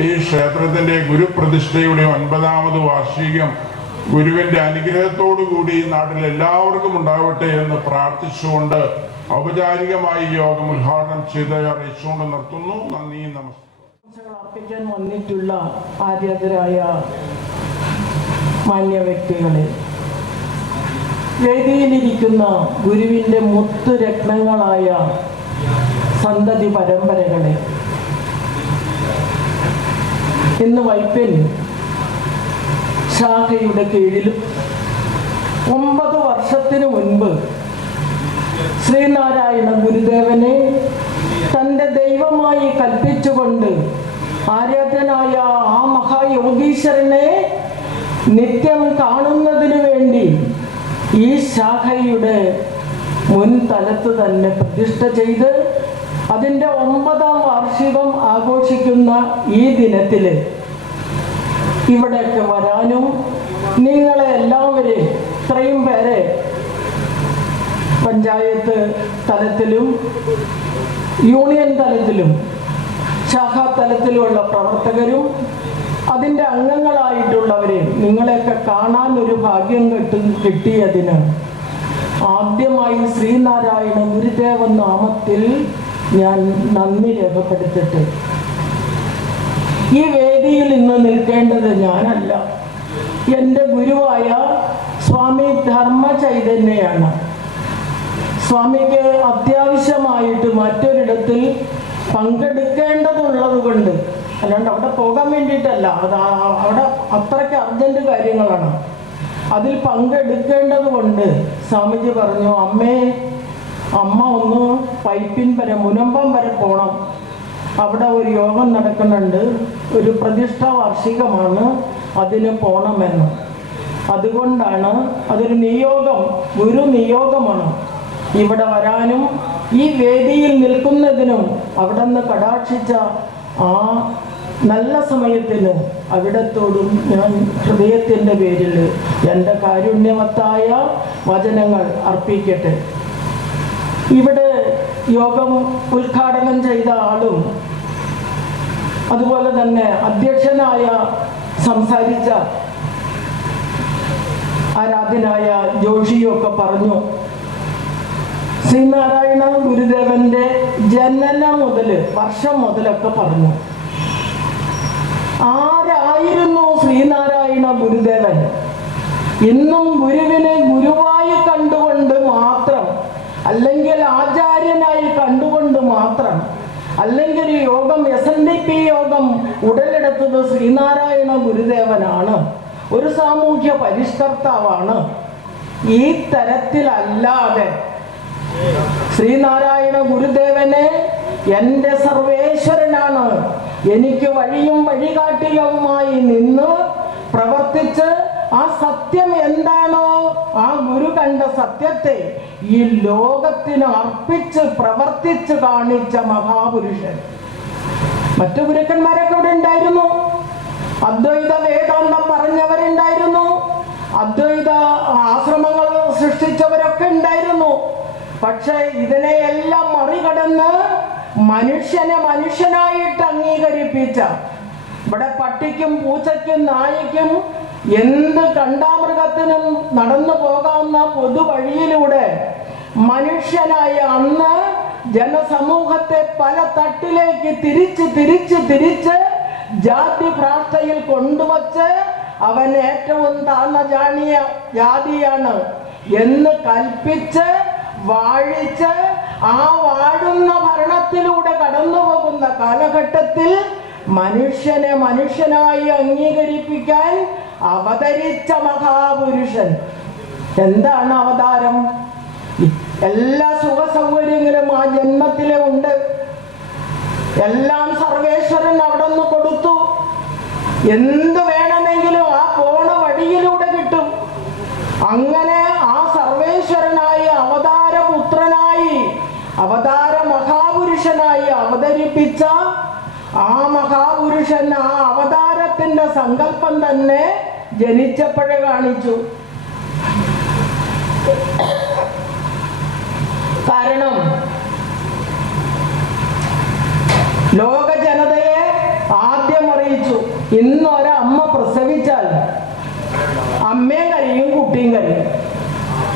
ഈ ക്ഷേത്രത്തിന്റെ ഗുരുപ്രതിഷ്ഠയുടെ 9ാമത് വാർഷികം ഗുരുവിന്റെ അനുഗ്രഹത്തോടു കൂടി നാട്ടിൽ എല്ലാവർക്കും ഉണ്ടാവട്ടെ എന്ന് പ്രാർത്ഥിച്ചുകൊണ്ട് ഔപചാരികമായി യോഗം ഉദ്ഘാടനം ചെയ്ത് അറിയിച്ചുകൊണ്ട് നിർത്തുന്നു. നന്ദി, നമസ്കാരം. അർപ്പിക്കാൻ വന്നിട്ടുള്ള ആരാധരായ മാന്യ വ്യക്തികളെ, വേദിയിലിരിക്കുന്ന ഗുരുവിന്റെ മുത്തുരത്നങ്ങളായ സന്തതി പരമ്പരകളെ, ഇന്ന് വൈപ്പിൻ ശാഖയുടെ കീഴിൽ 9 വർഷത്തിനു മുൻപ് ശ്രീനാരായണ ഗുരുദേവനെ തൻ്റെ ദൈവമായി കൽപ്പിച്ചുകൊണ്ട് ആരാധ്യനായ ആ മഹായോഗീശ്വരനെ നിത്യം കാണുന്നതിനു വേണ്ടി ഈ ശാഖയുടെ മുൻതലത്ത് തന്നെ പ്രതിഷ്ഠ ചെയ്ത് അതിൻ്റെ 9ാം വാർഷികം ആഘോഷിക്കുന്ന ഈ ദിനത്തിൽ ഇവിടെയൊക്കെ വരാനും നിങ്ങളെ എല്ലാവരെയും ഇത്രയും പേരെ പഞ്ചായത്ത് തലത്തിലും യൂണിയൻ തലത്തിലും ശാഖാ തലത്തിലുമുള്ള പ്രവർത്തകരും അതിൻ്റെ അംഗങ്ങളായിട്ടുള്ളവരെയും നിങ്ങളെയൊക്കെ കാണാൻ ഒരു ഭാഗ്യം കിട്ടിയതിന് ആദ്യമായി ശ്രീനാരായണ ഗുരുദേവ നാമത്തിൽ ഞാൻ നന്ദി രേഖപ്പെടുത്തിട്ട്, ഈ വേദിയിൽ ഇന്ന് നിൽക്കേണ്ടത് ഞാനല്ല, എൻ്റെ ഗുരുവായ സ്വാമി ധർമ്മ ചൈതന്യയാണ്. സ്വാമിക്ക് അത്യാവശ്യമായിട്ട് മറ്റൊരിടത്തിൽ പങ്കെടുക്കേണ്ടതുള്ളത് കൊണ്ട്, അല്ലാണ്ട് അവിടെ പോകാൻ വേണ്ടിയിട്ടല്ല, അവിടെ അത്രയ്ക്ക് അർജന്റ് കാര്യങ്ങളാണ്. അതിൽ പങ്കെടുക്കേണ്ടത് കൊണ്ട് സ്വാമിജി പറഞ്ഞു, അമ്മ ഒന്ന് പൈപ്പിൻ വരെ മുനമ്പം വരെ പോകണം, അവിടെ ഒരു യോഗം നടക്കുന്നുണ്ട്, ഒരു പ്രതിഷ്ഠാ വാർഷികമാണ്, അതിന് പോകണമെന്ന്. അതുകൊണ്ടാണ് അതൊരു നിയോഗം, ഗുരു നിയോഗമാണ്. ഇവിടെ വരാനും ഈ വേദിയിൽ നിൽക്കുന്നതിനും അവിടെ നിന്ന് കടാക്ഷിച്ച ആ നല്ല സമയത്തിന് അവിടത്തോടും ഞാൻ ഹൃദയത്തിൻ്റെ പേരിൽ എൻ്റെ കാരുണ്യമത്തായ വചനങ്ങൾ അർപ്പിക്കട്ടെ. ഇവിടെ യോഗം ഉദ്ഘാടനം ചെയ്ത ആളും അതുപോലെ തന്നെ അധ്യക്ഷനായ സംസാരിച്ച ആരാധനായ ജോഷിയൊക്കെ പറഞ്ഞു, ശ്രീനാരായണ ഗുരുദേവന്റെ ജനനം മുതൽ വർഷം മുതലൊക്കെ പറഞ്ഞു. ആരായിരുന്നു ശ്രീനാരായണ ഗുരുദേവൻ? ഇന്നും ഗുരുവിനെ ഗുരുവായി കണ്ടുകൊണ്ട് മാത്രം, അല്ലെങ്കിൽ ആചാര്യനായി കണ്ടുകൊണ്ട് മാത്രം, അല്ലെങ്കിൽ യോഗം SNDP യോഗം ഉടലെടുത്തത് ശ്രീനാരായണ ഗുരുദേവനാണ്, ഒരു സാമൂഹ്യ പരിഷ്കർത്താവാണ്. ഈ തരത്തിലല്ലാതെ ശ്രീനാരായണ ഗുരുദേവനെ എൻ്റെ സർവേശ്വരനാണ്, എനിക്ക് വഴിയും വഴികാട്ടിയുമായി നിന്ന് പ്രവർത്തിച്ച് ആ സത്യം എന്താണോ ആ ഗുരു കണ്ട സത്യത്തെ ഈ ലോകത്തിന് അർപ്പിച്ച് പ്രവർത്തിച്ച് കാണിച്ച മഹാപുരുഷൻ. മറ്റു ഗുരുക്കന്മാരൊക്കെ ഇവിടെ ഉണ്ടായിരുന്നു, അദ്വൈത വേദാന്തം പറഞ്ഞവരുണ്ടായിരുന്നു, അദ്വൈത ആശ്രമങ്ങൾ സൃഷ്ടിച്ചവരൊക്കെ ഉണ്ടായിരുന്നു. പക്ഷെ ഇതിനെയെല്ലാം മറികടന്ന് മനുഷ്യനെ മനുഷ്യനായിട്ട് അംഗീകരിപ്പിച്ച, ഇവിടെ പട്ടിക്കും പൂച്ചയ്ക്കും നായയ്ക്കും എന്ത് കണ്ടാമൃഗത്തിനും നടന്നു പോകാവുന്ന പൊതുവഴിയിലൂടെ മനുഷ്യനായ അന്ന് ജനസമൂഹത്തെ പല തട്ടിലേക്ക് തിരിച്ച് ജാതി പ്രാർത്ഥയിൽ കൊണ്ടുവച്ച് അവൻ ഏറ്റവും താഴ്ന്ന ജാതിയാണ് എന്ന് കൽപ്പിച്ച് വാഴിച്ച് ആ വാഴുന്ന ഭരണത്തിലൂടെ കടന്നു പോകുന്ന കാലഘട്ടത്തിൽ മനുഷ്യനെ മനുഷ്യനായി അംഗീകരിപ്പിക്കാൻ അവതരിച്ച മഹാപുരുഷൻ. എന്താണ് അവതാരം? എല്ലാ സുഖ സൗകര്യങ്ങളും ആ ജന്മത്തിലെ ഉണ്ട്, എല്ലാം സർവേശ്വരൻ അവിടെ നിന്ന് കൊടുത്തു. എന്ത് വേണമെങ്കിലും ആ പോണ വഴിയിലൂടെ കിട്ടും. അങ്ങനെ ആ സർവേശ്വരനായി അവതാരപുത്രനായി അവതാര മഹാപുരുഷനായി അവതരിപ്പിച്ച ആ മഹാപുരുഷൻ ആ അവതാരത്തിന്റെ സങ്കല്പം തന്നെ ജനിച്ചപ്പോഴേ കാണിച്ചു. കാരണം ലോക ജനതയെ ആദ്യം അറിയിച്ചു, ഇന്ന് ഒരമ്മ പ്രസവിച്ചാൽ അമ്മയും കരയും കുട്ടിയും കരയും.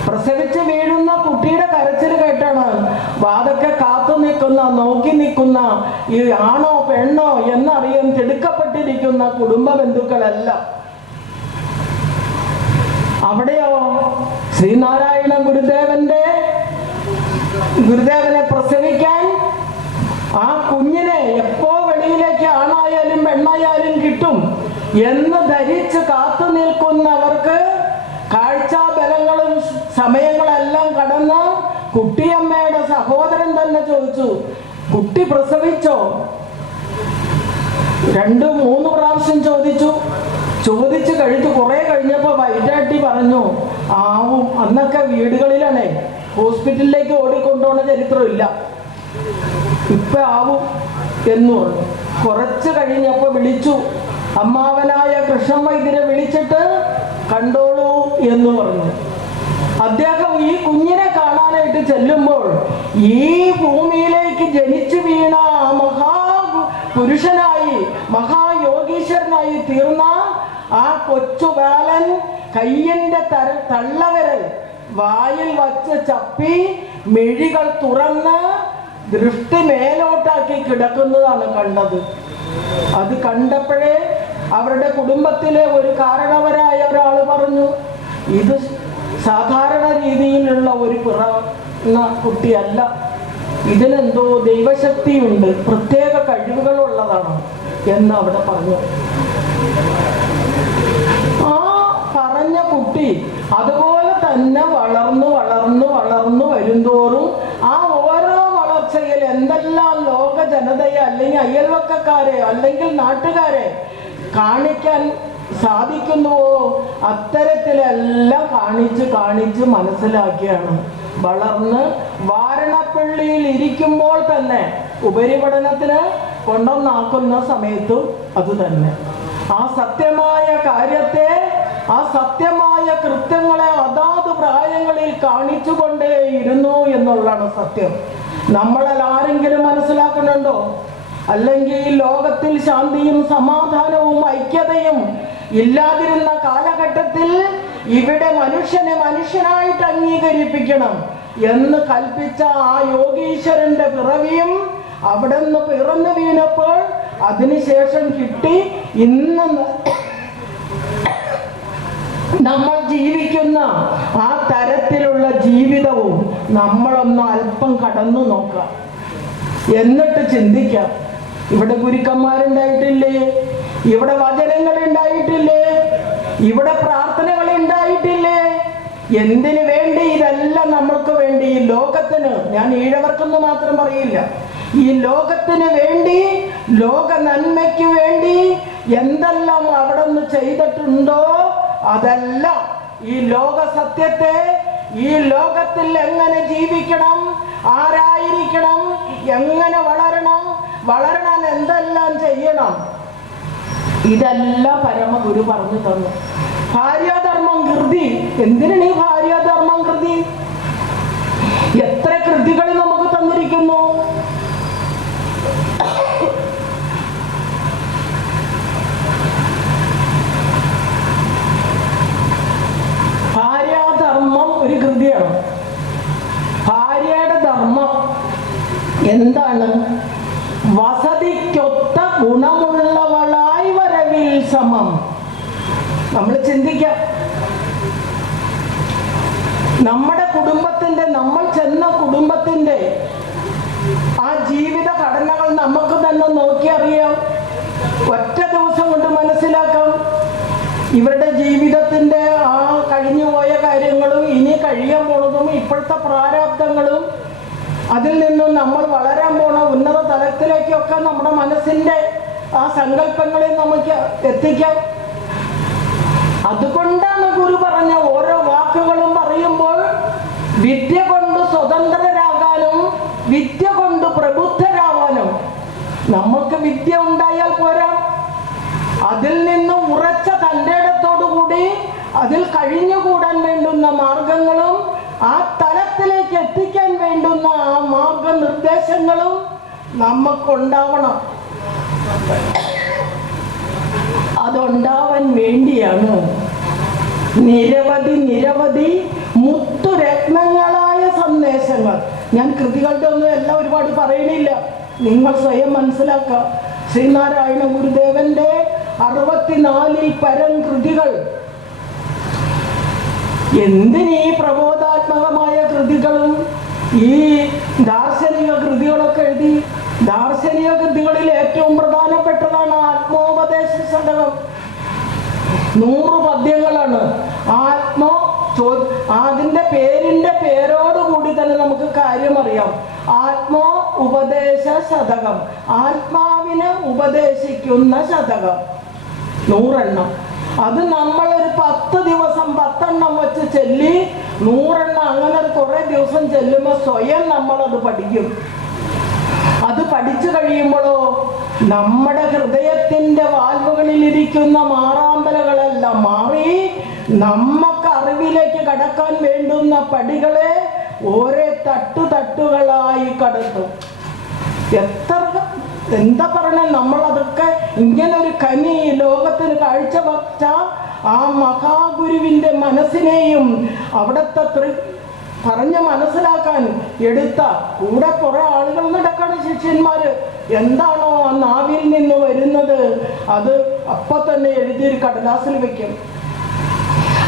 പ്രസവിച്ച് വീഴുന്ന കുട്ടിയുടെ കരച്ചിൽ കേട്ടാണ് വാതൊക്കെ കാത്തു നിൽക്കുന്ന നോക്കി നിൽക്കുന്ന ഈ ആണോ പെണ്ണോ എന്നറിയാൻ തിടുക്കപ്പെട്ടിരിക്കുന്ന കുടുംബ ബന്ധുക്കളെല്ലാം. അവിടെയോ ശ്രീനാരായണ ഗുരുദേവനെ പ്രസവിക്കാൻ ആ കുഞ്ഞിനെ എപ്പോ വെളിയിലേക്ക് ആണായാലും പെണ്ണായാലും കിട്ടും എന്ന് ധരിച്ച് കാത്തു നിൽക്കുന്നവർക്ക് കാഴ്ചാബലങ്ങളും സമയങ്ങളെല്ലാം കടന്ന് കുട്ടിയമ്മയുടെ സഹോദരൻ തന്നെ ചോദിച്ചു, കുട്ടി പ്രസവിച്ചോ? 2-3 പ്രാവശ്യം ചോദിച്ചു കഴിഞ്ഞു. കുറെ കഴിഞ്ഞപ്പോ വൈറ്റാട്ടി പറഞ്ഞു, ആവും. അന്നൊക്കെ വീടുകളിലാണേ, ഹോസ്പിറ്റലിലേക്ക് ഓടിക്കൊണ്ടുപോകുന്ന ചരിത്രമില്ല. ഇപ്പൊ ആവും എന്ന് പറഞ്ഞു. കുറച്ച് കഴിഞ്ഞപ്പോ വിളിച്ചു, അമ്മാവനായ കൃഷ്ണൻ വൈദ്യരെ വിളിച്ചിട്ട് കണ്ടോളൂ എന്ന് പറഞ്ഞു. അദ്ദേഹം ഈ കുഞ്ഞിനെ കാണാനായിട്ട് ചെല്ലുമ്പോൾ ഈ ഭൂമിയിലേക്ക് ജനിച്ചു വീണ മഹാപുരുഷനായി മഹായോഗീശ്വരനായി തീർന്ന ആ കൊച്ചു ബാലൻ കയ്യിന്റെ തള്ളവിരൽ വായിൽ വച്ച് ചപ്പി മിഴികൾ തുറന്ന് ദൃഷ്ടി മേലോട്ടാക്കി കിടക്കുന്നതാണ് കണ്ടത്. അത് കണ്ടപ്പോഴേ അവരുടെ കുടുംബത്തിലെ ഒരു കാരണവരായ ഒരാൾ പറഞ്ഞു, ഇത് സാധാരണ രീതിയിലുള്ള ഒരു പിറന്ന കുട്ടിയല്ല, ഇതിനെന്തോ ദൈവശക്തിയുണ്ട്, പ്രത്യേക കഴിവുകളുള്ളതാണ് എന്ന് അവിടെ പറഞ്ഞു. ആ പറഞ്ഞ കുട്ടി കുട്ടി അതുപോലെ തന്നെ വളർന്നു വളർന്നു വളർന്നു വരുന്തോറും ആ ഓരോ വളർച്ചയിൽ എന്തെല്ലാം ലോക ജനതയെ അല്ലെങ്കിൽ അയൽവക്കക്കാരെ അല്ലെങ്കിൽ നാട്ടുകാരെ കാണിക്കാൻ സാധിക്കുന്നുവോ അത്തരത്തിലെല്ലാം കാണിച്ച് മനസ്സിലാക്കിയാണ് വളർന്ന് വാരണപ്പള്ളിയിൽ ഇരിക്കുമ്പോൾ തന്നെ ഉപരിപഠനത്തിന് കൊണ്ടുവന്നാക്കുന്ന സമയത്തും അത് തന്നെ ആ സത്യമായ കാര്യത്തെ ആ സത്യമായ കൃത്യങ്ങളെ അതാത് പ്രായങ്ങളിൽ കാണിച്ചുകൊണ്ടേയിരുന്നു എന്നുള്ളതാണ് സത്യം. നമ്മളൽ ആരെങ്കിലും മനസ്സിലാക്കുന്നുണ്ടോ? അല്ലെങ്കിൽ ഈ ലോകത്തിൽ ശാന്തിയും സമാധാനവും ഐക്യതയും ഇല്ലാതിരുന്ന കാലഘട്ടത്തിൽ ഇവിടെ മനുഷ്യനെ മനുഷ്യനായിട്ട് അംഗീകരിപ്പിക്കണം എന്ന് കൽപ്പിച്ച ആ യോഗീശ്വരന്റെ പിറവിയും അവിടെ നിന്ന് പിറന്നു വീണപ്പോൾ അതിനുശേഷം കിട്ടി ഇന്ന് നമ്മൾ ജീവിക്കുന്ന ആ തരത്തിലുള്ള ജീവിതവും നമ്മളൊന്ന് അല്പം കടന്നു നോക്കാം, എന്നിട്ട് ചിന്തിക്കാം. ഇവിടെ ഗുരുക്കന്മാരുണ്ടായിട്ടില്ലേ? ഇവിടെ വചനങ്ങൾ ഉണ്ടായിട്ടില്ലേ? ഇവിടെ പ്രാർത്ഥനകൾ ഉണ്ടായിട്ടില്ലേ? എന്തിനു വേണ്ടി? ഇതെല്ലാം നമ്മൾക്ക് വേണ്ടി, ഈ ലോകത്തിന്, ഞാൻ ഈഴവർക്കൊന്നും മാത്രം പറയില്ല, ഈ ലോകത്തിന് വേണ്ടി, ലോക നന്മയ്ക്ക് വേണ്ടി എന്തെല്ലാം അവിടെ നിന്ന് ചെയ്തിട്ടുണ്ടോ അതെല്ലാം ഈ ലോക സത്യത്തെ, ഈ ലോകത്തിൽ എങ്ങനെ ജീവിക്കണം, ആരായിരിക്കണം, എങ്ങനെ വളരണം, വളരാൻ എന്തെല്ലാം ചെയ്യണം, ഇതെല്ലാം പരമഗുരു പറഞ്ഞു തന്നു. ഭാര്യാധർമ്മം കൃതി. എന്തിനാണ് ഈ ഭാര്യാധർമ്മം കൃതി? എത്ര കൃതികൾ നമുക്ക് തന്നിരിക്കുന്നു. ഭാര്യാധർമ്മം ഒരു കൃതിയാണ്. ഭാര്യയുടെ ധർമ്മം എന്താണ്? വസതിക്കൊത്ത ഗുണമുള്ളവളായി വരവിൽ സമം. നമ്മൾ ചിന്തിക്കാം, നമ്മുടെ കുടുംബത്തിന്റെ, നമ്മൾ ചെന്ന കുടുംബത്തിന്റെ ആ ജീവിത ഘടനകൾ നമുക്ക് തന്നെ നോക്കി അറിയാം. ഒറ്റ ദിവസം കൊണ്ട് മനസ്സിലാക്കാം ഇവരുടെ ജീവിതത്തിന്റെ ആ കഴിഞ്ഞുപോയ കാര്യങ്ങളും ഇനി കഴിയാൻ പോണതും ഇപ്പോഴത്തെ പ്രാരാബ്ദങ്ങളും അതിൽ നിന്നും നമ്മൾ വളരാൻ പോണ ഉന്നത തലത്തിലേക്കൊക്കെ നമ്മുടെ മനസ്സിന്റെ ആ സങ്കല്പങ്ങളെ നമുക്ക് എത്തിക്കാം. അതുകൊണ്ടാണ് ഗുരു പറഞ്ഞ ഓരോ വാക്കുകളും പറയുമ്പോൾ വിദ്യ കൊണ്ട് സ്വതന്ത്രരാകാനും വിദ്യ കൊണ്ട് പ്രബുദ്ധരാവാനും. നമ്മൾക്ക് വിദ്യ ഉണ്ടായാൽ പോരാ, അതിൽ നിന്നും ഉറച്ച തൻ്റെ ഇടത്തോടുകൂടി അതിൽ കഴിഞ്ഞുകൂടാൻ വേണ്ടുന്ന മാർഗങ്ങളും ആ തലത്തിലേക്ക് എത്തിക്കാൻ വേണ്ടുന്ന ആ മാർഗനിർദ്ദേശങ്ങളും നമുക്കുണ്ടാവണം. അതുണ്ടാവാൻ വേണ്ടിയാണ് നിരവധി മുത്തുരത്നങ്ങളായ സന്ദേശങ്ങൾ. ഞാൻ കൃതികളുടെ ഒന്നും എല്ലാം ഒരുപാട് പറയണില്ല, നിങ്ങൾ സ്വയം മനസ്സിലാക്കുക. ശ്രീനാരായണ ഗുരുദേവന്റെ 64 പരം കൃതികൾ. എന്തിനീ പ്രബോധാത്മകമായ കൃതികളും ഈ ദാർശനിക കൃതികളൊക്കെ എഴുതി? ദാർശനിക കൃതികളിൽ ഏറ്റവും പ്രധാനപ്പെട്ടതാണ് ആത്മോപദേശ ശതകം. 100 പദ്യങ്ങളാണ്. അതിന്റെ പേരോടുകൂടി തന്നെ നമുക്ക് കാര്യം അറിയാം. ആത്മോ ഉപദേശ ശതകം, ആത്മാവിനെ ഉപദേശിക്കുന്ന ശതകം 100 എണ്ണം. അത് നമ്മളൊരു 10 ദിവസം 10 എണ്ണം വെച്ച് ചൊല്ലി 100 എണ്ണം അങ്ങനെ കുറെ ദിവസം ചെല്ലുമ്പോൾ സ്വയം നമ്മളത് പഠിക്കും. അത് പഠിച്ചു കഴിയുമ്പോഴോ നമ്മുടെ ഹൃദയത്തിന്റെ വാൽവുകളിൽ ഇരിക്കുന്ന മാറാമ്പലകളെല്ലാം മാറി നമുക്ക് അറിവിലേക്ക് കടക്കാൻ വേണ്ടുന്ന പടികളെ ഓരോ തട്ടുകളായി കടത്തും. എന്താ പറയണേ, നമ്മളതൊക്കെ ഇങ്ങനെ ഒരു കനി ലോകത്തിന് കാഴ്ചവെച്ച ആ മഹാഗുരുവിന്റെ മനസ്സിനെയും അവിടുത്തെ പറഞ്ഞ് മനസ്സിലാക്കാൻ എടുത്ത കൂടെ കുറെ ആളുകൾ നടക്കാണ് ശിഷ്യന്മാര്. എന്താണോ ആ നാവിൽ നിന്ന് വരുന്നത് അത് അപ്പൊ തന്നെ എഴുതിയൊരു കടലാസിൽ വെക്കും.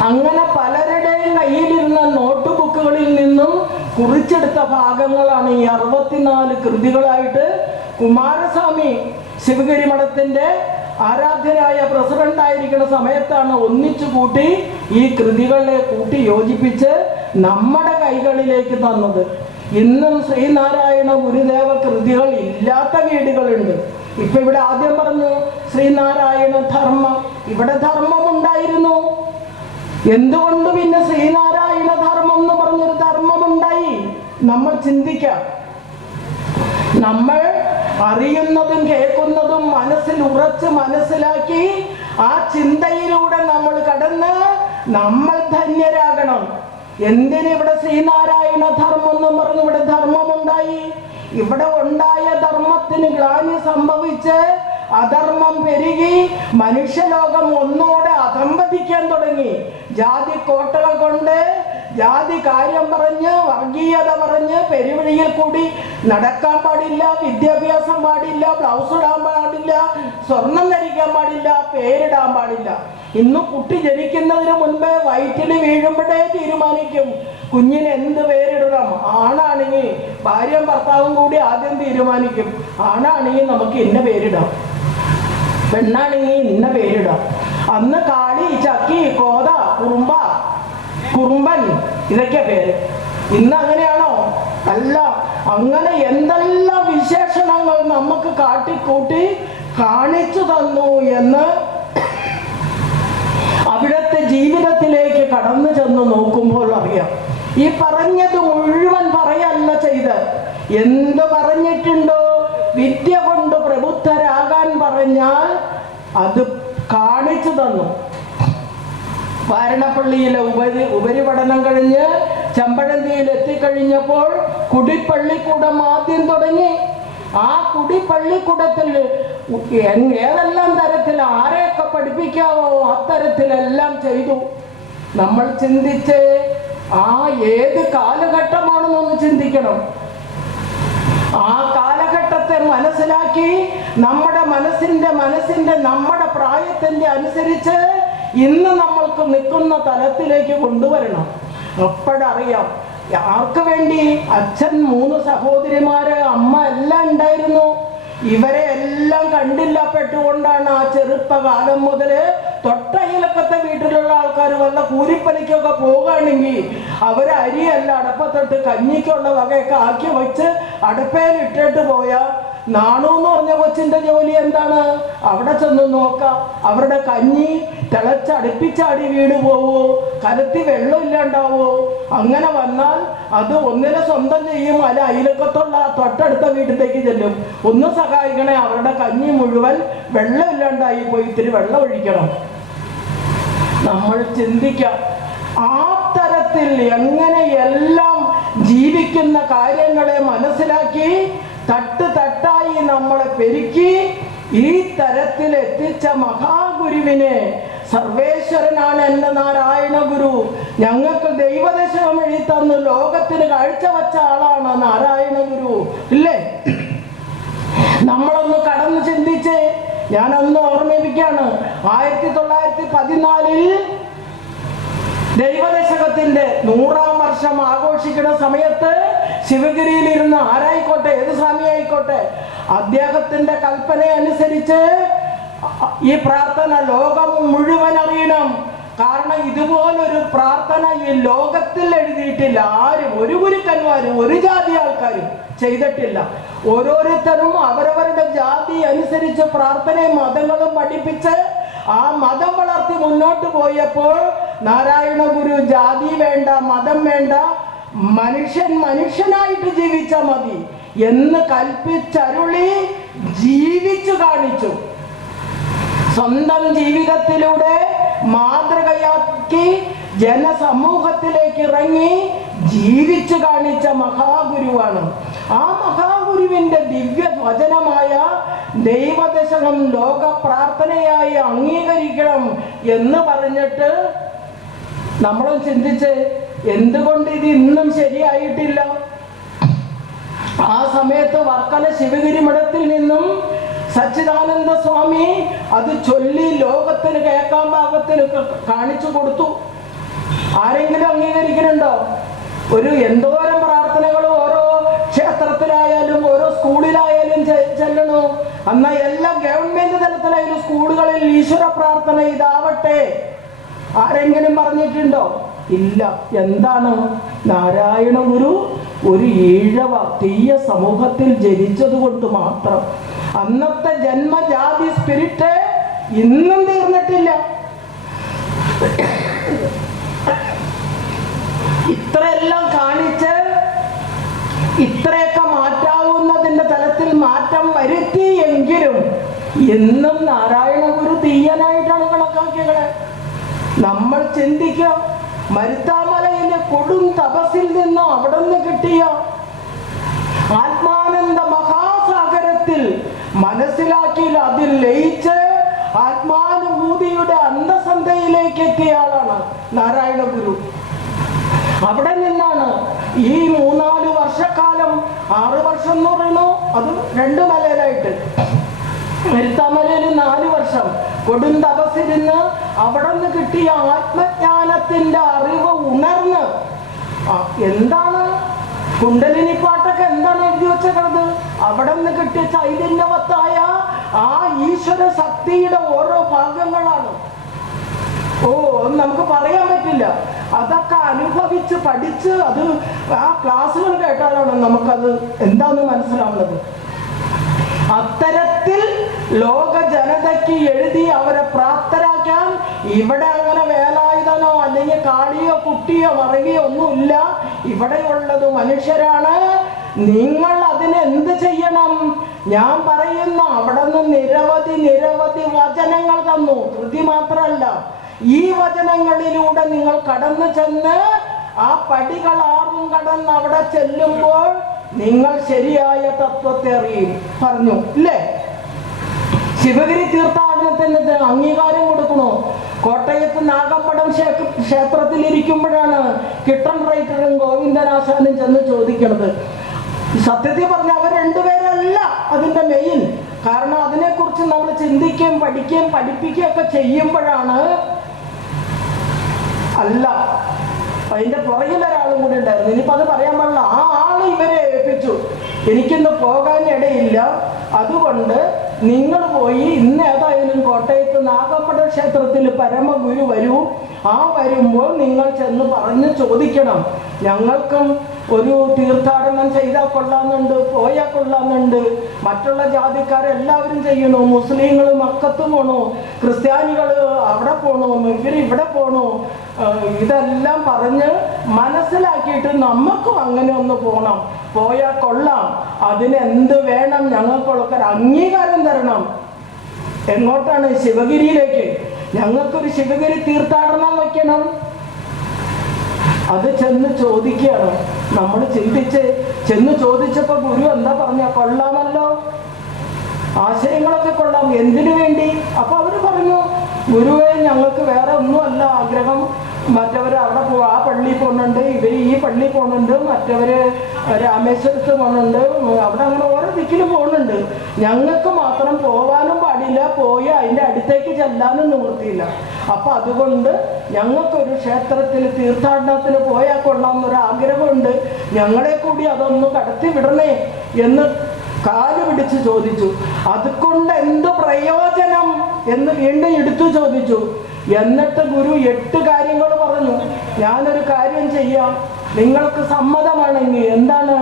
അങ്ങനെ പലരുടെയും കയ്യിലിരുന്ന നോട്ട് ബുക്കുകളിൽ നിന്നും കുറിച്ചെടുത്ത ഭാഗങ്ങളാണ് ഈ 64 കൃതികളായിട്ട് കുമാരസ്വാമി ശിവഗിരി മഠത്തിന്റെ ആരാധ്യനായ പ്രസിഡന്റ് ആയിരിക്കുന്ന സമയത്താണ് ഒന്നിച്ചു കൂട്ടി ഈ കൃതികളെ കൂട്ടി യോജിപ്പിച്ച് നമ്മുടെ കൈകളിലേക്ക് തന്നത്. ഇന്നും ശ്രീനാരായണ ഗുരുദേവ കൃതികൾ ഇല്ലാത്ത വീടുകളുണ്ട്. ഇപ്പൊ ഇവിടെ ആദ്യം പറഞ്ഞു ശ്രീനാരായണ ധർമ്മം, ഇവിടെ ധർമ്മം ഉണ്ടായിരുന്നു. എന്തുകൊണ്ട് പിന്നെ ശ്രീനാരായണ ധർമ്മം എന്ന് പറഞ്ഞൊരു ധർമ്മം ഉണ്ടായി? നമ്മൾ ചിന്തിക്കാം. നമ്മൾ അറിയുന്നതും കേൾക്കുന്നതും മനസ്സിൽ ഉറച്ച് മനസ്സിലാക്കി ആ ചിന്തയിലൂടെ നമ്മൾ കടന്ന് നമ്മൾ ധന്യരാകണം. എന്തിനിവിടെ ശ്രീനാരായണ ധർമ്മം എന്ന് പറഞ്ഞു ഇവിടെ ധർമ്മമുണ്ടായി? ഇവിടെ ഉണ്ടായ ധർമ്മത്തിന് ഗ്ലാനി സംഭവിച്ച് അധർമ്മം പെരുകി മനുഷ്യലോകം ഒന്നോടെ അധംപതിക്കാൻ തുടങ്ങി. ജാതി കോട്ടകൾ കൊണ്ട്, ജാതി കാര്യം പറഞ്ഞ്, വർഗീയത പറഞ്ഞ് പെരുവഴിയിൽ കൂടി നടക്കാൻ പാടില്ല, വിദ്യാഭ്യാസം പാടില്ല, ബ്ലൗസ് ഇടാൻ പാടില്ല, സ്വർണം ധരിക്കാൻ പാടില്ല, പേരിടാൻ പാടില്ല. ഇന്ന് കുട്ടി ജനിക്കുന്നതിന് മുൻപേ വയറ്റിൽ വീഴുമ്പോഴേ തീരുമാനിക്കും കുഞ്ഞിന് എന്ത് പേരിടണം. ആണാണെങ്കിൽ ഭാര്യയും ഭർത്താവും കൂടി ആദ്യം തീരുമാനിക്കും, ആണാണെങ്കിൽ നമുക്ക് ഇന്ന പേരിടാം, പെണ്ണാണെങ്കിൽ ഇന്ന പേരിടാം. അന്ന് കാളി, ചക്കി, കോത, കുറുമ്പ, കുറുമ്പൻ, ഇതൊക്കെ പേര്. ഇന്ന് അങ്ങനെയാണോ? അല്ല. അങ്ങനെ എന്തെല്ലാം വിശേഷണങ്ങൾ നമുക്ക് കാട്ടിക്കൂട്ടി കാണിച്ചു തന്നു എന്ന് അവിടുത്തെ ജീവിതത്തിലേക്ക് കടന്നു ചെന്ന് നോക്കുമ്പോൾ അറിയാം. ഈ പറഞ്ഞത് മുഴുവൻ പറയല്ല ചെയ്ത്. എന്ത് പറഞ്ഞിട്ടുണ്ടോ? വിദ്യ കൊണ്ട് പ്രബുദ്ധരാകാൻ പറഞ്ഞാൽ അത് കാണിച്ചു തന്നു. വാരണപ്പള്ളിയിലെ ഉപരിപഠനം കഴിഞ്ഞ് ചെമ്പഴന്തിയിൽ എത്തിക്കഴിഞ്ഞപ്പോൾ കുടിപ്പള്ളിക്കൂടം ആദ്യം തുടങ്ങി. ആ കുടിപ്പള്ളിക്കൂടത്തിൽ ഏതെല്ലാം തരത്തിൽ ആരെയൊക്കെ പഠിപ്പിക്കാവോ അത്തരത്തിലെല്ലാം ചെയ്തു. നമ്മൾ ചിന്തിച്ച് ആ ഏത് കാലഘട്ടമാണെന്നൊന്ന് ചിന്തിക്കണം. ആ കാലഘട്ടത്തെ മനസ്സിലാക്കി നമ്മുടെ മനസ്സിന്റെ നമ്മുടെ പ്രായത്തിന്റെ അനുസരിച്ച് ഇന്ന് നമ്മൾക്ക് നിൽക്കുന്ന തലത്തിലേക്ക് കൊണ്ടുവരണം. അപ്പോഴറിയാം ആർക്ക് വേണ്ടി. അച്ഛൻ 3 സഹോദരിമാര്, അമ്മ എല്ലാം ഉണ്ടായിരുന്നു. ഇവരെ എല്ലാം കണ്ടില്ലപ്പെട്ടുകൊണ്ടാണ് ആ ചെറുപ്പകാലം മുതല് തൊട്ടയിലൊക്കത്തെ വീട്ടിലുള്ള ആൾക്കാർ വല്ല കൂലിപ്പണിക്കൊക്കെ പോകുകയാണെങ്കിൽ അവര് അരിയല്ല അടപ്പത്തൊട്ട് കഞ്ഞിക്കുള്ള വകയൊക്കെ ആക്കി വെച്ച് അടുപ്പയിലിട്ടിട്ട് പോയാ നാണു എന്ന് പറഞ്ഞ കൊച്ചിന്റെ ജോലി എന്താണ്? അവിടെ ചെന്ന് നോക്കാം. അവരുടെ കഞ്ഞി തിളച്ചടുപ്പിച്ചാടി വീട് പോവോ? കലത്തി വെള്ളം ഇല്ലാണ്ടാവോ? അങ്ങനെ വന്നാൽ അത് ഒന്നിനെ സ്വന്തം ചെയ്യും, അല്ല അയലക്കത്തുള്ള തൊട്ടടുത്ത വീട്ടിലേക്ക് ചെല്ലും. ഒന്ന് സഹായിക്കണേ, അവരുടെ കഞ്ഞി മുഴുവൻ വെള്ളം ഇല്ലാണ്ടായി പോയി, ഇത്തിരി വെള്ളം ഒഴിക്കണം. നമ്മൾ ചിന്തിക്കാം ആ തരത്തിൽ എങ്ങനെ എല്ലാം ജീവിക്കുന്ന കാര്യങ്ങളെ മനസ്സിലാക്കി തട്ടായി നമ്മളെ പെരുക്കി ഈ തരത്തിൽ എത്തിച്ച മഹാഗുരുവിനെ, സർവേശ്വരനാണ് എൻ്റെ നാരായണ ഗുരു, ഞങ്ങൾക്ക് ദൈവദശകം എഴുതി തന്ന് ലോകത്തിന് കാഴ്ചവെച്ച ആളാണ് നാരായണ ഗുരു, ഇല്ലേ? നമ്മളൊന്ന് കടന്ന് ചിന്തിച്ച് ഞാൻ അന്ന് ഓർമ്മിപ്പിക്കാണ്. 1914 ദൈവദശകത്തിന്റെ 100ാം വർഷം ആഘോഷിക്കുന്ന സമയത്ത് ശിവഗിരിയിൽ ഇരുന്ന് ആരായിക്കോട്ടെ, ഏത് സ്വാമി ആയിക്കോട്ടെ, അദ്ദേഹത്തിന്റെ കൽപ്പന അനുസരിച്ച് ഈ പ്രാർത്ഥന ലോകം മുഴുവൻ അറിയണം. കാരണം ഇതുപോലൊരു പ്രാർത്ഥന ഈ ലോകത്തിൽ എഴുതിയിട്ടില്ല. ആരും, ഒരു ഗുരുക്കന്മാരും ഒരു ജാതി ആൾക്കാരും ചെയ്തിട്ടില്ല. ഓരോരുത്തരും അവരവരുടെ ജാതി അനുസരിച്ച് പ്രാർത്ഥനയും മതങ്ങളും പഠിപ്പിച്ച് ആ മതം വളർത്തി മുന്നോട്ട് പോയപ്പോൾ നാരായണ ഗുരു ജാതി വേണ്ട, മതം വേണ്ട, മനുഷ്യൻ മനുഷ്യനായിട്ട് ജീവിച്ചാൽ മതി എന്ന് കൽപ്പിച്ചരുളി ജീവിച്ചു കാണിച്ചു. സ്വന്തം ജീവിതത്തിലൂടെ മാതൃകയാക്കി ജനസമൂഹത്തിലേക്ക് ഇറങ്ങി ജീവിച്ചു കാണിച്ച മഹാഗുരുവാണ്. ആ മഹാഗുരുവിന്റെ ദിവ്യ വചനമായ ദൈവദശകം ലോക പ്രാർത്ഥനയായി അംഗീകരിക്കണം എന്ന് പറഞ്ഞിട്ട് നമ്മളും ചിന്തിച്ച് എന്തുകൊണ്ട് ഇത് ഇന്നും ശരിയായിട്ടില്ല? ആ സമയത്ത് വർക്കല ശിവഗിരി മഠത്തിൽ നിന്നും സച്ചിദാനന്ദ സ്വാമി അത് ചൊല്ലി ലോകത്തിന് കേൾക്കാൻ പാകത്തിന് കാണിച്ചു കൊടുത്തു. ആരെങ്കിലും അംഗീകരിക്കുന്നുണ്ടോ? ഒരു എന്തോരം പ്രാർത്ഥനകൾ ഓരോ ക്ഷേത്രത്തിലായാലും ഓരോ സ്കൂളിലായാലും ചെല്ലണു. എന്നാൽ എല്ലാ ഗവൺമെന്റ് തലത്തിലായാലും സ്കൂൾ ദിവസങ്ങളിൽ ഈശ്വര പ്രാർത്ഥന ഇതാവട്ടെ ആരെങ്കിലും പറഞ്ഞിട്ടുണ്ടോ? ഇല്ല. എന്താണ്? നാരായണ ഗുരു ഒരു ഈഴവ തീയ സമൂഹത്തിൽ ജനിച്ചത് കൊണ്ട് മാത്രം അന്നത്തെ ജന്മജാതി സ്പിരിറ്റ് ഇന്നും തീർന്നിട്ടില്ല. ഇത്രയെല്ലാം കാണിച്ച് ഇത്രയൊക്കെ മാറ്റാവുന്നതിന്റെ തലത്തിൽ മാറ്റം വരുത്തിയെങ്കിലും ഇന്നും നാരായണ ഗുരു തീയനായിട്ടാണ് കണക്കാക്കിയത്. നമ്മൾ ചിന്തിക്കുക, മരുത്താമലയിലെ കൊടും തപസ്സിൽ നിന്നും അവിടെ നിന്ന് കിട്ടിയ ആത്മാനന്ദ മഹാസാഗരത്തിൽ മനസ്സിലാക്കിയിൽ അതിൽ ലയിച്ച് ആത്മാനുഭൂതിയുടെ അന്തസന്ധയിലേക്ക് എത്തിയ ആളാണ് നാരായണ ഗുരു. അവിടെ നിന്നാണ് ഈ 3-4 വർഷക്കാലം, 6 വർഷം എന്ന് പറയുന്നു, അത് 2 മലയിലായിട്ട്, മരുത്താമലയിൽ 4 വർഷം കൊടും തപസ്സിരുന്ന് അവിടെ നിന്ന് കിട്ടിയ ആത്മജ്ഞാനത്തിന്റെ അറിവ് ഉണർന്ന് എന്താണ് കുണ്ടലിനി പാട്ടൊക്കെ എന്താണ് എഴുതി വെച്ചത്? അവിടെ നിന്ന് കിട്ടിയ ചൈതന്യവത്തായ ആ ഈശ്വര ശക്തിയുടെ ഓരോ ഭാഗങ്ങളാണ്. നമുക്ക് പറയാൻ പറ്റില്ല. അതൊക്കെ അനുഭവിച്ച് പഠിച്ച് അത് ആ ക്ലാസ്സുകൾ കേട്ടാലാണ് നമുക്കത് എന്താന്ന് മനസ്സിലാവുന്നത്. അത്തരത്തിൽ ലോക ജനതയ്ക്ക് എഴുതി അവരെ പ്രാപ്തരാക്കാൻ ഇവിടെ അങ്ങനെ വേലായുധനോ അല്ലെങ്കിൽ കാളിയോ കുട്ടിയോ മറവിയോ ഒന്നുമില്ല. ഇവിടെയുള്ളത് മനുഷ്യരാണ്. നിങ്ങൾ അതിനെന്ത് ചെയ്യണം? ഞാൻ പറയുന്ന അവിടെ നിന്ന് നിരവധി വചനങ്ങൾ തന്നു. കൃതി മാത്രമല്ല, ഈ വചനങ്ങളിലൂടെ നിങ്ങൾ കടന്നു ചെന്ന് ആ പടികൾ 6 കടന്ന് അവിടെ ചെല്ലുമ്പോൾ നിങ്ങൾ ശരിയായ തത്വത്തെ അറിയും. പറഞ്ഞു ഇല്ലേ? ശിവഗിരി തീർത്ഥാടനത്തിന് അംഗീകാരം കൊടുക്കണോ? കോട്ടയത്ത് നാഗമ്പടം ക്ഷേത്രത്തിൽ ഇരിക്കുമ്പോഴാണ് കിട്ടൻ റൈറ്ററും ഗോവിന്ദനാശാനും ചെന്ന് ചോദിക്കുന്നത്. സത്യത്തിൽ പറഞ്ഞ അവർ 2 പേരല്ല അതിന്റെ മെയിൻ. കാരണം അതിനെക്കുറിച്ച് നമ്മൾ ചിന്തിക്കുകയും പഠിക്കുകയും പഠിപ്പിക്കുകയും ഒക്കെ ചെയ്യുമ്പോഴാണ് അല്ല അതിന്റെ പുറകിൽ ഒരാളും കൂടി ഉണ്ടായിരുന്നു. ഇനിയിപ്പോ അത് പറയാൻ പാടില്ല. ആ ആള് ഇവരെ ഏൽപ്പിച്ചു, എനിക്കിന്ന് പോകാൻ ഇടയില്ല, അതുകൊണ്ട് നിങ്ങൾ പോയി ഇന്ന് ഏതായാലും കോട്ടയത്ത് നാഗമ്പട ക്ഷേത്രത്തിൽ പരമഗുരു വരൂ. ആ വരുമ്പോൾ നിങ്ങൾ ചെന്ന് പറഞ്ഞ് ചോദിക്കണം, ഞങ്ങൾക്കും ഒരു തീർത്ഥാടനം ചെയ്താൽ കൊള്ളാമെന്നുണ്ട്, പോയാൽ കൊള്ളാമെന്നുണ്ട്. മറ്റുള്ള ജാതിക്കാരെല്ലാവരും ചെയ്യണു. മുസ്ലിങ്ങൾ മക്കത്ത് പോണു, ക്രിസ്ത്യാനികൾ അവിടെ പോണു, ഇവിടെ പോണു. ഇതെല്ലാം പറഞ്ഞ് മനസ്സിലാക്കിയിട്ട് നമുക്കും അങ്ങനെ ഒന്ന് പോകണം, പോയാൽ കൊള്ളാം. അതിനെന്ത് വേണം? ഞങ്ങൾക്കൊക്കെ ഒരു അംഗീകാരം തരണം. എങ്ങോട്ടാണ്? ശിവഗിരിയിലേക്ക്. ഞങ്ങൾക്കൊരു ശിവഗിരി തീർത്ഥാടനം വയ്ക്കണം. അത് ചെന്ന് ചോദിക്കുകയാണ്. നമ്മൾ ചെന്ന് ചോദിച്ചപ്പോ ഗുരു എന്താ പറഞ്ഞ? കൊള്ളാമല്ലോ, ആശയങ്ങളൊക്കെ കൊള്ളാം. എന്തിനു വേണ്ടി? അപ്പൊ അവര് പറഞ്ഞു, ഗുരുവേ ഞങ്ങൾക്ക് വേറെ ഒന്നുമല്ല ആഗ്രഹം, മറ്റവര് അവിടെ ആ പള്ളിയിൽ പോകുന്നുണ്ട്, ഇവര് ഈ പള്ളിയിൽ പോകുന്നുണ്ട്, മറ്റവര് രാമേശ്വരത്ത് പോകുന്നുണ്ട്, അവിടെ അങ്ങനെ ഓരോ ദിക്കിലും പോകുന്നുണ്ട്. ഞങ്ങൾക്ക് മാത്രം പോവാനും പാടില്ല, പോയി അതിൻ്റെ അടുത്തേക്ക് ചെല്ലാനും നിവൃത്തിയില്ല. അപ്പൊ അതുകൊണ്ട് ഞങ്ങൾക്കൊരു ക്ഷേത്രത്തിൽ തീർത്ഥാടനത്തിന് പോയാൽ കൊള്ളാമെന്നൊരാഗ്രഹമുണ്ട്, ഞങ്ങളെ കൂടി അതൊന്ന് കടത്തി വിടണേ എന്ന് കാല് പിടിച്ച് ചോദിച്ചു. അതുകൊണ്ട് എന്ത് പ്രയോജനം എന്ന് വീണ്ടും എടുത്തു ചോദിച്ചു. എന്നിട്ട് ഗുരു 8 കാര്യങ്ങൾ പറഞ്ഞു. ഞാനൊരു കാര്യം ചെയ്യാം, നിങ്ങൾക്ക് സമ്മതമാണെങ്കിൽ. എന്താണ്?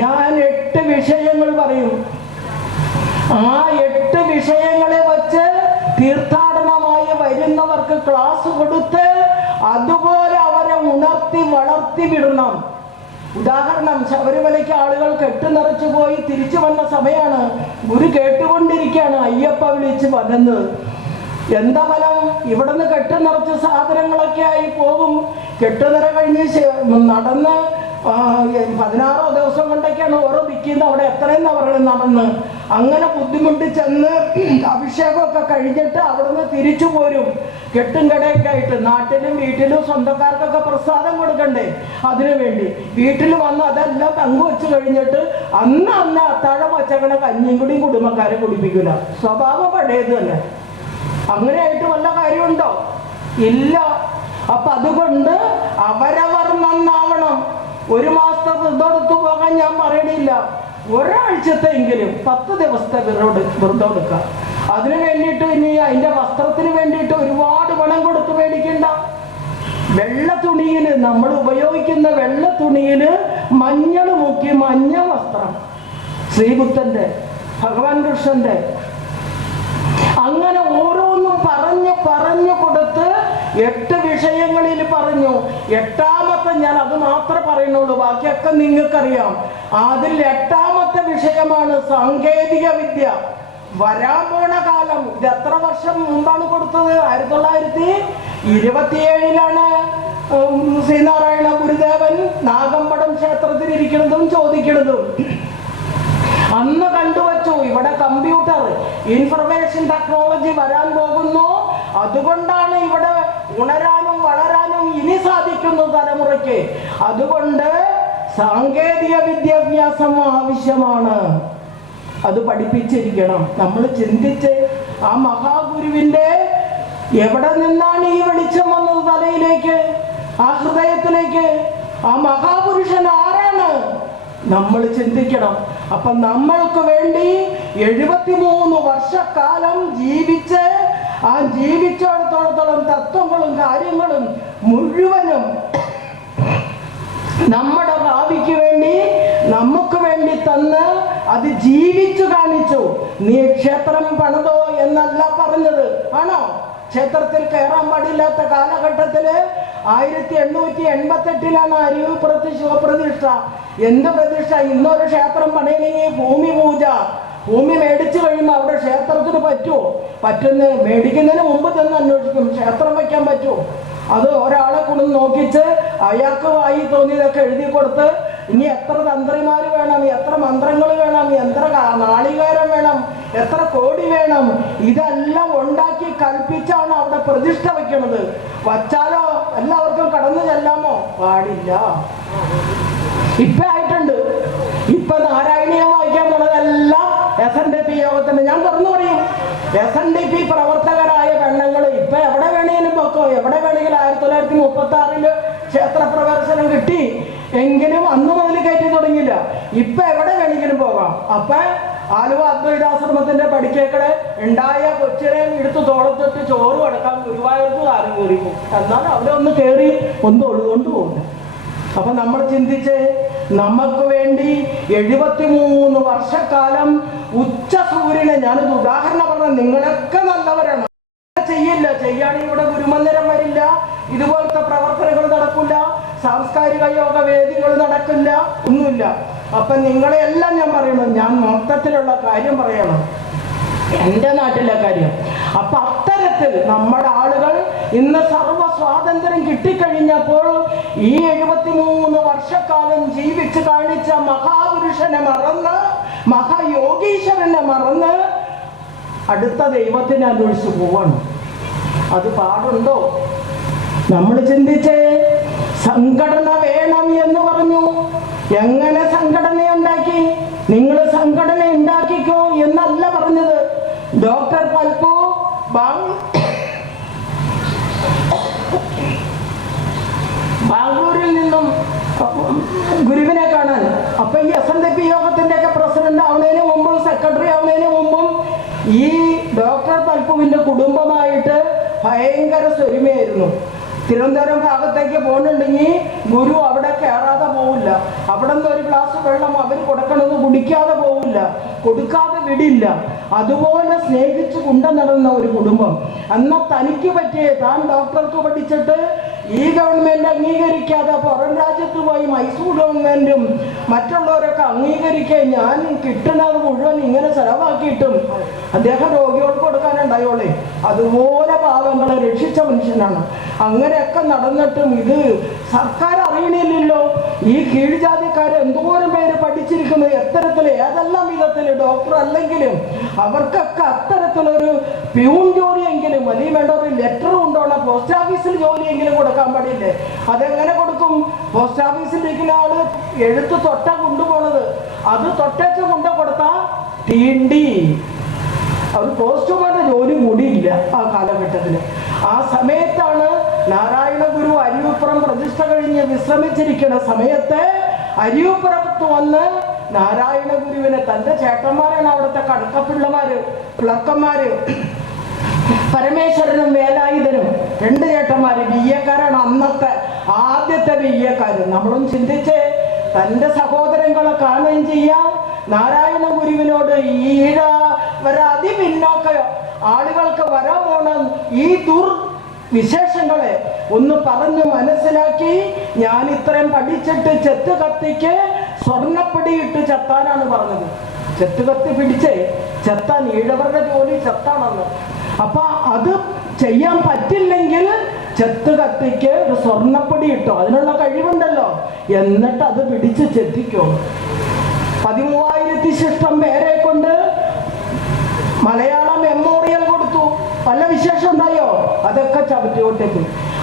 ഞാൻ 8 വിഷയങ്ങൾ പറയും. ആ 8 വിഷയങ്ങളെ വച്ച് തീർത്ഥാടനമായി വരുന്നവർക്ക് ക്ലാസ് കൊടുത്ത് അതുപോലെ അവരെ ഉണർത്തി വളർത്തി വിടണം. ഉദാഹരണം, ശബരിമലയ്ക്ക് ആളുകൾ കെട്ടുനിറച്ചു പോയി തിരിച്ചു വന്ന സമയമാണ്. ഗുരു കേട്ടുകൊണ്ടിരിക്കുകയാണ് അയ്യപ്പ വിളിച്ച് വന്നത്. എന്താ ഫലം? ഇവിടുന്ന് കെട്ടുനിറച്ച് സാധനങ്ങളൊക്കെ ആയി പോകും. കെട്ടുനിറ കഴിഞ്ഞ് നടന്ന് 16 ദിവസം കൊണ്ടൊക്കെയാണ് ഓരോ ദിക്കിന്ന് അവിടെ എത്രയെന്നാ പറയുന്നത് നടന്ന്. അങ്ങനെ ബുദ്ധിമുട്ടി ചെന്ന് അഭിഷേകമൊക്കെ കഴിഞ്ഞിട്ട് അവിടുന്ന് തിരിച്ചു പോരും. കെട്ടും കടയൊക്കെ ആയിട്ട് നാട്ടിലും വീട്ടിലും സ്വന്തക്കാർക്കൊക്കെ പ്രസാദം കൊടുക്കണ്ടേ? അതിനു വേണ്ടി വീട്ടിൽ വന്ന് അതെല്ലാം പങ്കുവെച്ച് കഴിഞ്ഞിട്ട് അന്ന് അത്താഴം വച്ചങ്ങനെ കഞ്ഞിയും കൂടിയും കുടുംബക്കാരെ കുടിപ്പിക്കില്ല. സ്വഭാവം പഴയത് തന്നെ. അങ്ങനെയായിട്ട് വല്ല കാര്യമുണ്ടോ? ഇല്ല. അപ്പൊ അതുകൊണ്ട് അവരവർ നന്നാവണം. 1 മാസത്തെ വ്രതമെടുത്തു പോകാൻ ഞാൻ പറയണില്ല. ഒരാഴ്ചത്തെങ്കിലും 10 ദിവസത്തെ വ്രതം എടുക്കാം. അതിനു വേണ്ടിയിട്ട് ഇനി അതിൻ്റെ വസ്ത്രത്തിന് വേണ്ടിയിട്ട് ഒരുപാട് പണം കൊടുത്ത് മേടിക്കണ്ട. വെള്ള തുണിയിൽ, നമ്മൾ ഉപയോഗിക്കുന്ന വെള്ള തുണിയിൽ മഞ്ഞൾ മുക്കി മഞ്ഞ വസ്ത്രം, ശ്രീബുദ്ധന്റെ, ഭഗവാൻ കൃഷ്ണന്റെ, അങ്ങനെ ഓരോന്നും പറഞ്ഞു കൊടുത്ത് 8 വിഷയങ്ങളിൽ പറഞ്ഞു. 8ാമത്തെ ഞാൻ അത് മാത്രമേ പറയുന്നുള്ളൂ, ബാക്കിയൊക്കെ നിങ്ങൾക്കറിയാം. അതിൽ 8ാമത്തെ വിഷയമാണ് സാങ്കേതിക വിദ്യ. വരാൻ പോണ കാലം. ഇത് എത്ര വർഷം മുമ്പാണ് കൊടുത്തത്? 1927 ശ്രീനാരായണ ഗുരുദേവൻ നാഗമ്പടം ക്ഷേത്രത്തിൽ ഇരിക്കുന്നതും ചോദിക്കുന്നതും. അന്ന് കണ്ടുവച്ചു ഇവിടെ കമ്പ്യൂട്ടർ, ഇൻഫർമേഷൻ ടെക്നോളജി വരാൻ പോകുന്നു. അതുകൊണ്ടാണ് ഇവിടെ ഉണരാനും വളരാനും ഇനി സാധിക്കുന്നു തലമുറയ്ക്ക്. അതുകൊണ്ട് സാങ്കേതിക വിദ്യാഭ്യാസം ആവശ്യമാണ്. അത് പഠിപ്പിച്ചിരിക്കണം. നമ്മൾ ചിന്തിച്ച് ആ മഹാഗുരുവിന്റെ എവിടെ നിന്നാണ് ഈ വെളിച്ചം വന്നത് തലയിലേക്ക്, ആ ഹൃദയത്തിലേക്ക്? ആ മഹാപുരുഷൻ ആരാണ്? നമ്മൾ ചിന്തിക്കണം. അപ്പൊ നമ്മൾക്ക് വേണ്ടി 73 വർഷക്കാലം ജീവിച്ച് ആ ജീവിച്ചിടത്തോളത്തോളം തത്വങ്ങളും കാര്യങ്ങളും മുഴുവനും നമ്മുടെ ഭാവിക്ക് വേണ്ടി നമുക്ക് വേണ്ടി തന്ന് അത് ജീവിച്ചു കാണിച്ചു. നീ ക്ഷേത്രം പണിതോ എന്നല്ല പറഞ്ഞത്, ആണോ? ക്ഷേത്രത്തിൽ കയറാൻ പാടില്ലാത്ത കാലഘട്ടത്തില് 1888 അരുവിപ്പുറത്ത് ശിവപ്രതിഷ്ഠ. എന്ത് പ്രതിഷ്ഠ? ഇന്നൊരു ക്ഷേത്രം പണിയണമെങ്കിൽ ഭൂമി പൂജ. ഭൂമി മേടിച്ചു കഴിയുമ്പോൾ അവിടെ ക്ഷേത്രത്തിന് പറ്റുമോ? മേടിക്കുന്നതിന് മുമ്പ് തന്നെ അന്വേഷിക്കും, ക്ഷേത്രം വയ്ക്കാൻ പറ്റുമോ? അത് ഒരാളെ കൊണ്ട് നോക്കിച്ച് അയാൾക്ക് വായി തോന്നിയതൊക്കെ എഴുതി കൊടുത്ത് ഇനി എത്ര തന്ത്രിമാർ വേണം, എത്ര മന്ത്രങ്ങൾ വേണം, എത്ര നാളികേരം വേണം, എത്ര കോടി വേണം, ഇതെല്ലാം ഉണ്ടാക്കി കൽപ്പിച്ചാണ് അവിടെ പ്രതിഷ്ഠ വയ്ക്കുന്നത്. വച്ചാലോ എല്ലാവർക്കും കടന്നു ചെല്ലാമോ? പാടില്ല. ഇപ്പൊ ആയിട്ടുണ്ട്. ഇപ്പൊ നാരായണീയം വായിക്കാൻ പോണതെല്ലാം SNDP യോഗത്തിന്. ഞാൻ തുറന്നു പറയും, SNDP പ്രവർത്തകരായ പെണ്ണുങ്ങൾ ഇപ്പൊ എവിടെ വേണമെങ്കിലും പൊക്കോ, എവിടെ വേണമെങ്കിലും. 1936 ക്ഷേത്ര പ്രവേശനം കിട്ടി എങ്കിലും അന്ന് മുതൽ കയറ്റി തുടങ്ങിയില്ല. ഇപ്പൊ എവിടെ വേണമെങ്കിലും പോകാം. അപ്പൊ ആലുവ അദ്വൈതാശ്രമത്തിന്റെ പടിക്കേക്കടെ ഉണ്ടായ കൊച്ചിനെ എടുത്ത് തോളത്തിട്ട് ചോറ് കൊടുക്കാൻ ഗുരുവായൂർക്ക് കാര്യം കയറിക്കും. എന്നാൽ അവിടെ ഒന്ന് കയറി ഒന്ന് ഒഴുകൊണ്ട് പോകില്ല. അപ്പൊ നമ്മൾ ചിന്തിച്ച് നമുക്ക് വേണ്ടി 73 വർഷക്കാലം ഉച്ച സൂര്യനെ, ഞാനൊരു ഉദാഹരണം പറഞ്ഞ, നിങ്ങളൊക്കെ നല്ലവരാണ്. ചെയ്യില്ല, ചെയ്യുകയാണെങ്കിൽ ഇവിടെ ഗുരുമന്ദിരം വരില്ല, ഇതുപോലത്തെ പ്രവർത്തനങ്ങൾ നടക്കില്ല, സാംസ്കാരിക യോഗ വേദികൾ നടക്കില്ല, ഒന്നുമില്ല. അപ്പൊ നിങ്ങളെല്ലാം ഞാൻ പറയണം, ഞാൻ മൊത്തത്തിലുള്ള കാര്യം പറയണം, എൻ്റെ നാട്ടിലെ കാര്യം. അപ്പൊ അത്തരത്തിൽ നമ്മുടെ ആളുകൾ ഇന്ന് സർവ്വ സ്വാതന്ത്ര്യം കിട്ടിക്കഴിഞ്ഞപ്പോൾ ഈ 73 വർഷക്കാലം ജീവിച്ച് കാണിച്ച മഹാപുരുഷനെ മറന്ന്, മഹായോഗീശ്വരനെ മറന്ന് അടുത്ത ദൈവത്തിനെ അന്വേഷിച്ച് പോവാണ്. അത് പാടുണ്ടോ? നമ്മൾ ചിന്തിച്ചേ. സംഘടന വേണം എന്ന് പറഞ്ഞു. എങ്ങനെ സംഘടന ഉണ്ടാക്കി? നിങ്ങൾ സംഘടന ഉണ്ടാക്കിക്കോ എന്നല്ല പറഞ്ഞത്. ഡോക്ടർ പൽപ്പു ബാംഗ്ലൂരിൽ നിന്നും ഗുരുവിനെ കാണാൻ. അപ്പൊ ഈ SNDP യോഗത്തിന്റെ ഒക്കെ പ്രസിഡന്റ് ആവുന്നതിന് മുമ്പും സെക്രട്ടറി ആവുന്നതിന് മുമ്പും ഈ ഡോക്ടർ പൽപ്പുവിന്റെ കുടുംബമായിട്ട് ഭയങ്കര സ്വരുമയായിരുന്നു. തിരുവനന്തപുരം ഭാഗത്തേക്ക് പോകുന്നുണ്ടെങ്കിൽ ഗുരു അവിടെ കയറാതെ പോവില്ല. അവിടെ നിന്ന് ഒരു ഗ്ലാസ് വെള്ളം അവർ കൊടുക്കണമെന്ന് കുടിക്കാതെ പോവില്ല, കൊടുക്കാതെ വിടില്ല. അതുപോലെ സ്നേഹിച്ച് കൊണ്ടു നടന്ന ഒരു കുടുംബം. എന്നാൽ തനിക്ക് പറ്റിയ, താൻ ഡോക്ടർക്ക് പഠിച്ചിട്ട് ഈ ഗവൺമെന്റ് അംഗീകരിക്കാതെ പുറം രാജ്യത്ത് പോയി മൈസൂർ ഗവൺമെന്റും മറ്റുള്ളവരൊക്കെ അംഗീകരിക്കുക, ഞാൻ കിട്ടുന്നത് മുഴുവൻ ഇങ്ങനെ ചെലവാക്കിയിട്ടും അദ്ദേഹം രോഗികൾക്ക് കൊടുക്കാനുണ്ടായോളേ. അതുപോലെ പാവങ്ങളെ രക്ഷിച്ച മനുഷ്യനാണ്. അങ്ങനെയൊക്കെ നടന്നിട്ടും ഇത് സർക്കാർ അറിയണില്ലല്ലോ. ഈ കീഴ്ജാതിക്കാർ എന്തോരം പേര് പഠിച്ചിരിക്കുന്നു, എത്തരത്തിൽ ഏതെല്ലാം വിധത്തിൽ ഡോക്ടർ അല്ലെങ്കിലും അവർക്കൊക്കെ അത്തരത്തിലൊരു പ്യൂൺ ജോലിയെങ്കിലും, അല്ലെങ്കിൽ വേണ്ട ഒരു ലെറ്റർ കൊണ്ടോണം, പോസ്റ്റ് ഓഫീസിൽ ജോലിയെങ്കിലും കൊടുക്കാൻ പാടില്ലേ? അതെങ്ങനെ കൊടുക്കും? പോസ്റ്റ് ഓഫീസിലിരിക്കുന്ന ആള് എഴുത്ത് തൊട്ട കൊണ്ടുപോണത്, അത് തൊട്ടേച്ച് കൊണ്ടു കൊടുത്താ തീണ്ടി. അവർ പോസ്റ്റ്മാന്റെ ജോലി കൂടിയില്ല ആ കാലഘട്ടത്തിൽ. ആ സമയത്താണ് നാരായണ ഗുരു അരിവിപ്പുറം പ്രതിഷ്ഠ കഴിഞ്ഞ് വിശ്രമിച്ചിരിക്കുന്ന സമയത്ത് അരിവിപ്പുറത്ത് വന്ന് നാരായണ ഗുരുവിനെ തൻ്റെ ചേട്ടന്മാരാണ് അവിടുത്തെ കണക്കപ്പിള്ളമാര്, പിളക്കന്മാര്, പരമേശ്വരനും വേലായുധനും 2 ചേട്ടന്മാര് ബിഎക്കാരാണ്. അന്നത്തെ ആദ്യത്തെ ബിഎക്കാര്. നമ്മളും ചിന്തിച്ച് തൻ്റെ സഹോദരങ്ങളെ കാണുകയും ചെയ്യാം. നാരായണ ഗുരുവിനോട് ഈഴ അതിപിന്നോക്ക ആളുകൾക്ക് വരാൻ പോണ ഈ വിശേഷങ്ങളെ ഒന്ന് പറഞ്ഞു മനസ്സിലാക്കി, ഞാൻ ഇത്രയും പഠിച്ചിട്ട് ചെത്ത് കത്തിക്ക് സ്വർണ്ണപ്പിടിയിട്ട് ചെത്താനാണ് പറഞ്ഞത്. ചെത്ത് കത്തി പിടിച്ച് ചെത്താൻ, ഈഴവരുടെ ജോലി ചെത്താണെന്ന്. അപ്പൊ അത് ചെയ്യാൻ പറ്റില്ലെങ്കിൽ ചെത്ത് കത്തിക്ക് ഒരു സ്വർണ്ണപ്പൊടി ഇട്ടോ, അതിനുള്ള കഴിവുണ്ടല്ലോ, എന്നിട്ട് അത് പിടിച്ച് ചെത്തിക്കോ. 13,000 ശിഷ്ടം പേരെ കൊണ്ട് മലയാളം മെമ്മോറിയൽ കൊടുത്തു. വല്ല വിശേഷം ഉണ്ടായോ? അതൊക്കെ ചവിട്ടിയോട്ടേക്ക്.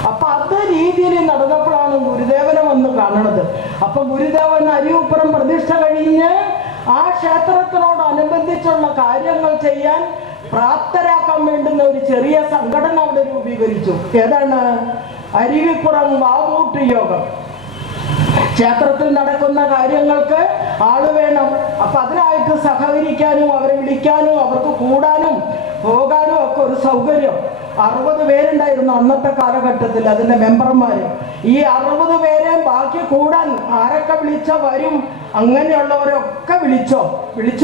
അപ്പൊ അത് രീതിയിൽ നടന്നപ്പോഴാണ് ഗുരുദേവനെ വന്ന് കാണണത്. അപ്പൊ ഗുരുദേവൻ അരിയുപ്പുറം പ്രതിഷ്ഠ കഴിഞ്ഞ് ആ ക്ഷേത്രത്തിനോടനുബന്ധിച്ചുള്ള കാര്യങ്ങൾ ചെയ്യാൻ പ്രാപ്തരാക്കാൻ വേണ്ടുന്ന ഒരു ചെറിയ സംഘടന അവിടെ രൂപീകരിച്ചു. ഏതാണ്? അരുവിപ്പുറം വാവൂട്ട് യോഗം. ക്ഷേത്രത്തിൽ നടക്കുന്ന കാര്യങ്ങൾക്ക് ആള് വേണം. അപ്പൊ അതിനായിട്ട് സഹകരിക്കാനും അവരെ വിളിക്കാനും അവർക്ക് കൂടാനും പോകാനും ഒക്കെ ഒരു സൗകര്യം. 60 പേരുണ്ടായിരുന്നു അന്നത്തെ കാലഘട്ടത്തിൽ അതിന്റെ മെമ്പർമാര്. ഈ 60 പേരെ ബാക്കി കൂടാൻ ആരൊക്കെ വിളിച്ച വരും, അങ്ങനെയുള്ളവരൊക്കെ വിളിച്ചു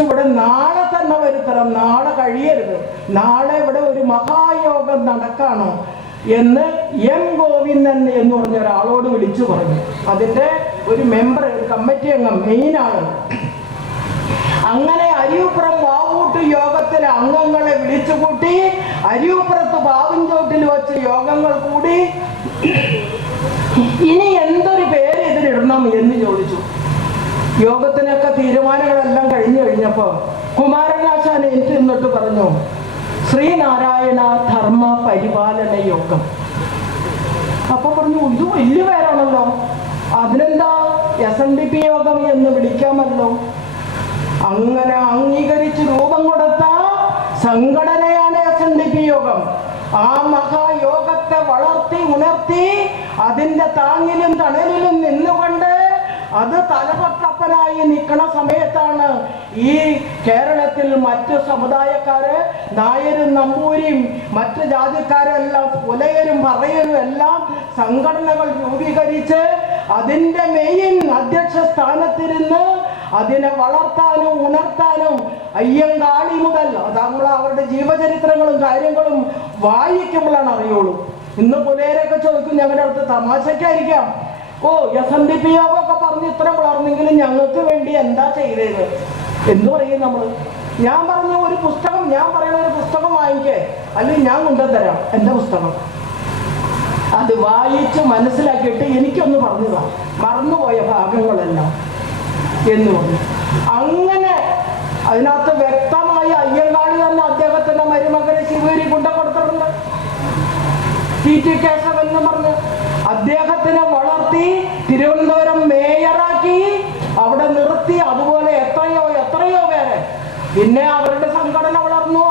ഇവിടെ നാളെ തന്നെ വരുത്തണം, നാളെ കഴിയരുത്, നാളെ ഇവിടെ ഒരു മഹായോഗം നടക്കാണ് എന്ന് എം ഗോവിന്ദൻ എന്ന് പറഞ്ഞ ഒരാളോട് വിളിച്ചു പറഞ്ഞു. അതിന്റെ ഒരു മെമ്പർ, ഒരു കമ്മിറ്റി അംഗം, മെയിനാണ്. അങ്ങനെ അരിയുപ്പുറം വാവൂട്ട് യോഗത്തിലെ അംഗങ്ങളെ വിളിച്ചുകൂട്ടി അരിയുപ്പുറത്ത് ബാവിൻചോട്ടിൽ വെച്ച് യോഗങ്ങൾ കൂടി. ഇനി എന്തൊരു പേര് ഇതിലിടണം എന്ന് ചോദിച്ചു. യോഗത്തിനൊക്കെ തീരുമാനങ്ങളെല്ലാം കഴിഞ്ഞപ്പോ കുമാരനാശാൻ എനിക്ക് എന്നിട്ട് പറഞ്ഞു, ശ്രീനാരായണ ധർമ്മ പരിപാലന യോഗം. അപ്പൊ പറഞ്ഞു, ഇത് വലിയ പേരാണല്ലോ, അതിനെന്താ SNDP യോഗം എന്ന് വിളിക്കാമല്ലോ. അങ്ങനെ അംഗീകരിച്ച് രൂപം കൊടുത്ത സംഘടനയാണ് SNDP യോഗം. ആ മഹായോഗത്തെ വളർത്തി ഉണർത്തി അതിന്റെ താങ്ങിലും തണലിലും നിന്നുകൊണ്ട് അത് തലപൊട്ടപ്പനായി നിൽക്കണ സമയത്താണ് ഈ കേരളത്തിൽ മറ്റു സമുദായക്കാര്, നായരും നമ്പൂരിയും മറ്റു ജാതിക്കാരെല്ലാം, പുലയരും പറയരും എല്ലാം സംഘടനകൾ രൂപീകരിച്ച് അതിന്റെ മെയിൻ അധ്യക്ഷ സ്ഥാനത്തിരുന്ന് അതിനെ വളർത്താനും ഉണർത്താനും അയ്യങ്കാളി മുതൽ, അത് നമ്മൾ അവരുടെ ജീവചരിത്രങ്ങളും കാര്യങ്ങളും വായിക്കുമ്പോഴാണ് അറിയുള്ളൂ. ഇന്ന് പുലയരൊക്കെ ചോദിക്കും, ഞങ്ങളുടെ അടുത്ത് തമാശക്കായിരിക്കാം, ഓ SNDP യോഗമൊക്കെ പറഞ്ഞ് ഇത്ര വളർന്നെങ്കിലും ഞങ്ങൾക്ക് വേണ്ടി എന്താ ചെയ്തത് എന്ന് പറയും നമ്മള്. ഞാൻ പറഞ്ഞു, ഒരു പുസ്തകം, ഞാൻ പറയുന്ന ഒരു പുസ്തകം വാങ്ങിക്കേ, അല്ലെങ്കിൽ ഞാൻ കൊണ്ടുതരാം എൻ്റെ പുസ്തകം, അത് വായിച്ച് മനസ്സിലാക്കിയിട്ട് എനിക്കൊന്ന് പറഞ്ഞതാ, മറന്നുപോയ ഭാഗങ്ങളെല്ലാം എന്ന് പറഞ്ഞു. അങ്ങനെ അതിനകത്ത് വ്യക്തമായ അയ്യങ്കാളി തന്നെ അദ്ദേഹത്തിന്റെ മരുമകനെ ശിവഗിരി കൊണ്ടുകൊടുത്തിട്ടുണ്ട്. TT കേശവൻ എന്ന് പറഞ്ഞ് അദ്ദേഹത്തിനെ വളർത്തി തിരുവനന്തപുരം മേയറാക്കി അവിടെ നിർത്തി. അതുപോലെ എത്രയോ പേരെ. പിന്നെ അവരുടെ സംഘടന വളർന്നു,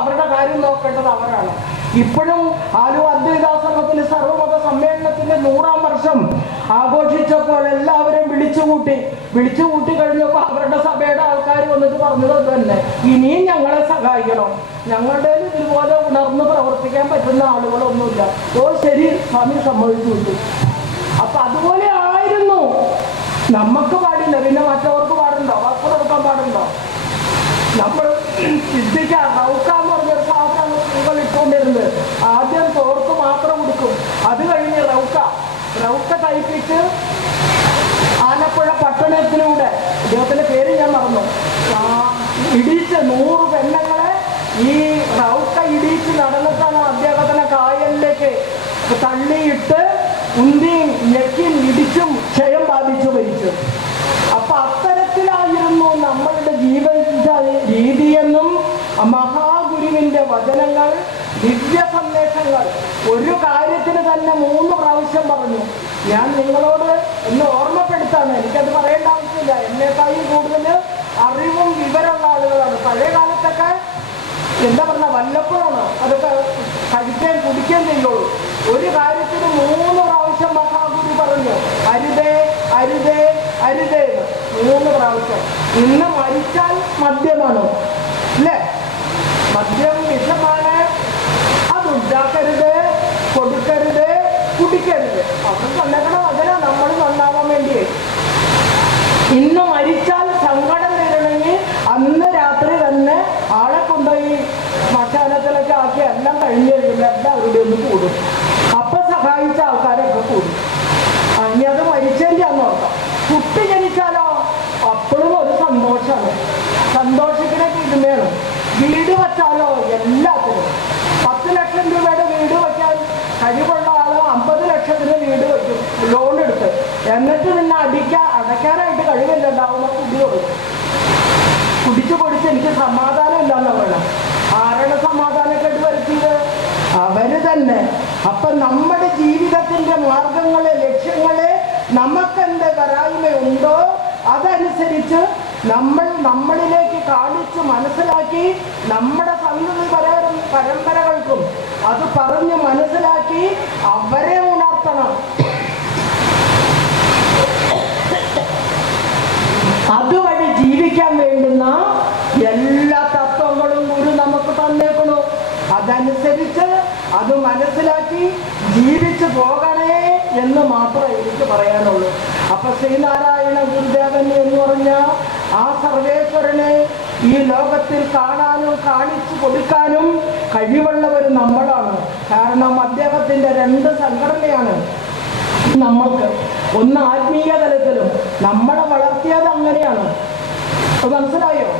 അവരുടെ കാര്യം നോക്കേണ്ടത് അവരാണ്. ഇപ്പോഴും ആലുവ അദ്വൈതാശ്രമത്തിൽ സർവമത സമ്മേളനത്തിന്റെ 100ാം വർഷം ആഘോഷിച്ചപ്പോൾ എല്ലാവരെയും വിളിച്ചുകൂട്ടി കഴിഞ്ഞപ്പോൾ അവരുടെ സഭയുടെ ആൾക്കാർ വന്നിട്ട് പറഞ്ഞത് തന്നെ, ഇനിയും ഞങ്ങളെ സഹായിക്കണം, ഞങ്ങളുടെ ഇതുപോലെ ഉണർന്ന് പ്രവർത്തിക്കാൻ പറ്റുന്ന ആളുകളൊന്നുമില്ല. ഓ ശരി സ്വാമി സമ്മതിച്ചു വിട്ടു. അപ്പൊ അതുപോലെ ആയിരുന്നു. നമുക്ക് പാടില്ല, പിന്നെ മറ്റവർക്ക് പാടുണ്ടോ? വാക്ക് കൊടുക്കാൻ പാടുണ്ടോ? നമ്മൾ ചിന്തിക്കാം. റൗക്കാന്ന് പറഞ്ഞൊരു സാധനമാണ് സ്ത്രീകൾ ഇട്ടുകൊണ്ടിരുന്നത്. ആദ്യം തോർക്ക് മാത്രം കൊടുക്കും, അത് കഴിഞ്ഞ് റൗക്ക തയ്പ്പിച്ച് ആലപ്പുഴ പട്ടണത്തിലൂടെ, അദ്ദേഹത്തിന്റെ പേര് ഞാൻ മറന്നു, ഇടിച്ച് 100 പെണ്ണുങ്ങളെ ഈ റൗക്ക ഇടിച്ച് നടന്നിട്ടാണ് അദ്ദേഹത്തിനെ കായലിലേക്ക് തള്ളിയിട്ട് ഉന്തിയും ഞെക്കിയും ഇടിച്ചും ക്ഷയം ബാധിച്ചു മരിച്ചു. അപ്പൊ അത്തരത്തിലായിരുന്നു നമ്മളുടെ ജീവിത രീതിയെന്നും മഹാഗുരുവിന്റെ വചനങ്ങൾ, ദിവ്യ സന്ദേശങ്ങൾ. ഒരു കാര്യത്തിന് തന്നെ 3 പ്രാവശ്യം പറഞ്ഞു. ഞാൻ നിങ്ങളോട് ഒന്ന് ഓർമ്മപ്പെടുത്താണ്, എനിക്കത് പറയേണ്ട ആവശ്യമില്ല. എന്നെക്കാളും കൂടുതൽ അറിവും വിവരമുള്ള ആളുകളാണ്. പഴയ കാലത്തൊക്കെ എന്താ പറഞ്ഞ വല്ലപ്പോഴാണ് അതൊക്കെ കഴിക്കുകയും കുടിക്കുകയും ചെയ്യുള്ളൂ. ഒരു കാര്യത്തിന് 3 പ്രാവശ്യം മഹാഗുരു പറഞ്ഞു, അരുതേ അരുതേ അരുതേ. 3 പ്രാവശ്യം. ഇന്ന് മരിച്ചാൽ മദ്യമാണ് അല്ലേ? മദ്യം വിഷമാണ്, അത് ഉണ്ടാക്കരുത്, കൊടുക്കരുത്, കുടിക്കരുത്. അവർ കൊല്ലക്കണം, അതിനാ നമ്മൾ നന്നാവാൻ വേണ്ടിയേ. ഇന്ന് മരിച്ചാൽ സങ്കടം വരണമെങ്കിൽ അന്ന് രാത്രി തന്നെ ആളെ കൊണ്ടുപോയി ശ്മശാനത്തിലൊക്കെ ആക്കി എല്ലാം കഴിഞ്ഞ് കഴിയുമ്പോൾ എല്ലാവരുടെ ഒന്ന് കൂടും. അപ്പൊ സഹായിച്ച ആൾക്കാരൊക്കെ കൂടും. ഇനി അത് മരിച്ചതിൻ്റെ അന്ന് ഓർക്കാം. കുട്ടി ജനിച്ചാലോ അപ്പോഴും ഒരു സന്തോഷമാണ്. സന്തോഷത്തിനൊക്കെ ഇത് വേണം. വീട് വെച്ചാലോ എല്ലാത്തിനും 10 ലക്ഷം രൂപയുടെ വീട് വയ്ക്കാൻ കഴിവുള്ള ആള് 50 ലക്ഷത്തിന് വീട് വയ്ക്കും ലോൺ എടുത്ത്. എന്നിട്ട് പിന്നെ അടയ്ക്കാനായിട്ട് കഴിവില്ലുണ്ടാവുന്ന കുടി കൊടുക്കും. കുടിച്ചു പൊടിച്ച് എനിക്ക് സമാധാനം ഇല്ലാന്ന് പറയണം. ആരുടെ സമാധാനക്കെട്ട് വരുത്തിയത്? അവര് തന്നെ. അപ്പൊ നമ്മുടെ ജീവിതത്തിന്റെ മാർഗങ്ങളെ, ലക്ഷ്യങ്ങളെ നമുക്കെന്ത് വരായ്മയുണ്ടോ അതനുസരിച്ച് നമ്മളിലേക്ക് കാണിച്ച് മനസ്സിലാക്കി നമ്മുടെ സന്തതി പരമ്പരകൾക്കും അത് പറഞ്ഞ് മനസ്സിലാക്കി അവരെ ഉണർത്തണം. അതുവഴി ജീവിക്കാൻ വേണ്ടുന്ന എല്ലാ തത്വങ്ങളും ഗുരു നമുക്ക് തന്നേക്കണു. അതനുസരിച്ച് അത് മനസ്സിലാക്കി ജീവിച്ചു പോകണേ എന്ന് മാത്രമേ എനിക്ക് പറയാനുള്ളൂ. അപ്പൊ ശ്രീനാരായണ ഗുരുദേവൻ എന്ന് പറഞ്ഞ ആ സർവേശ്വരനെ ഈ ലോകത്തിൽ കാണാനും കാണിച്ചു കൊടുക്കാനും കഴിവുള്ളവർ നമ്മളാണ്. കാരണം അദ്ദേഹത്തിന്റെ 2 സംഘടനയാണ് നമ്മൾക്ക്. ഒന്ന് ആത്മീയ തലത്തിലും നമ്മളെ വളർത്തിയത് അങ്ങനെയാണ്. മനസ്സിലായോ?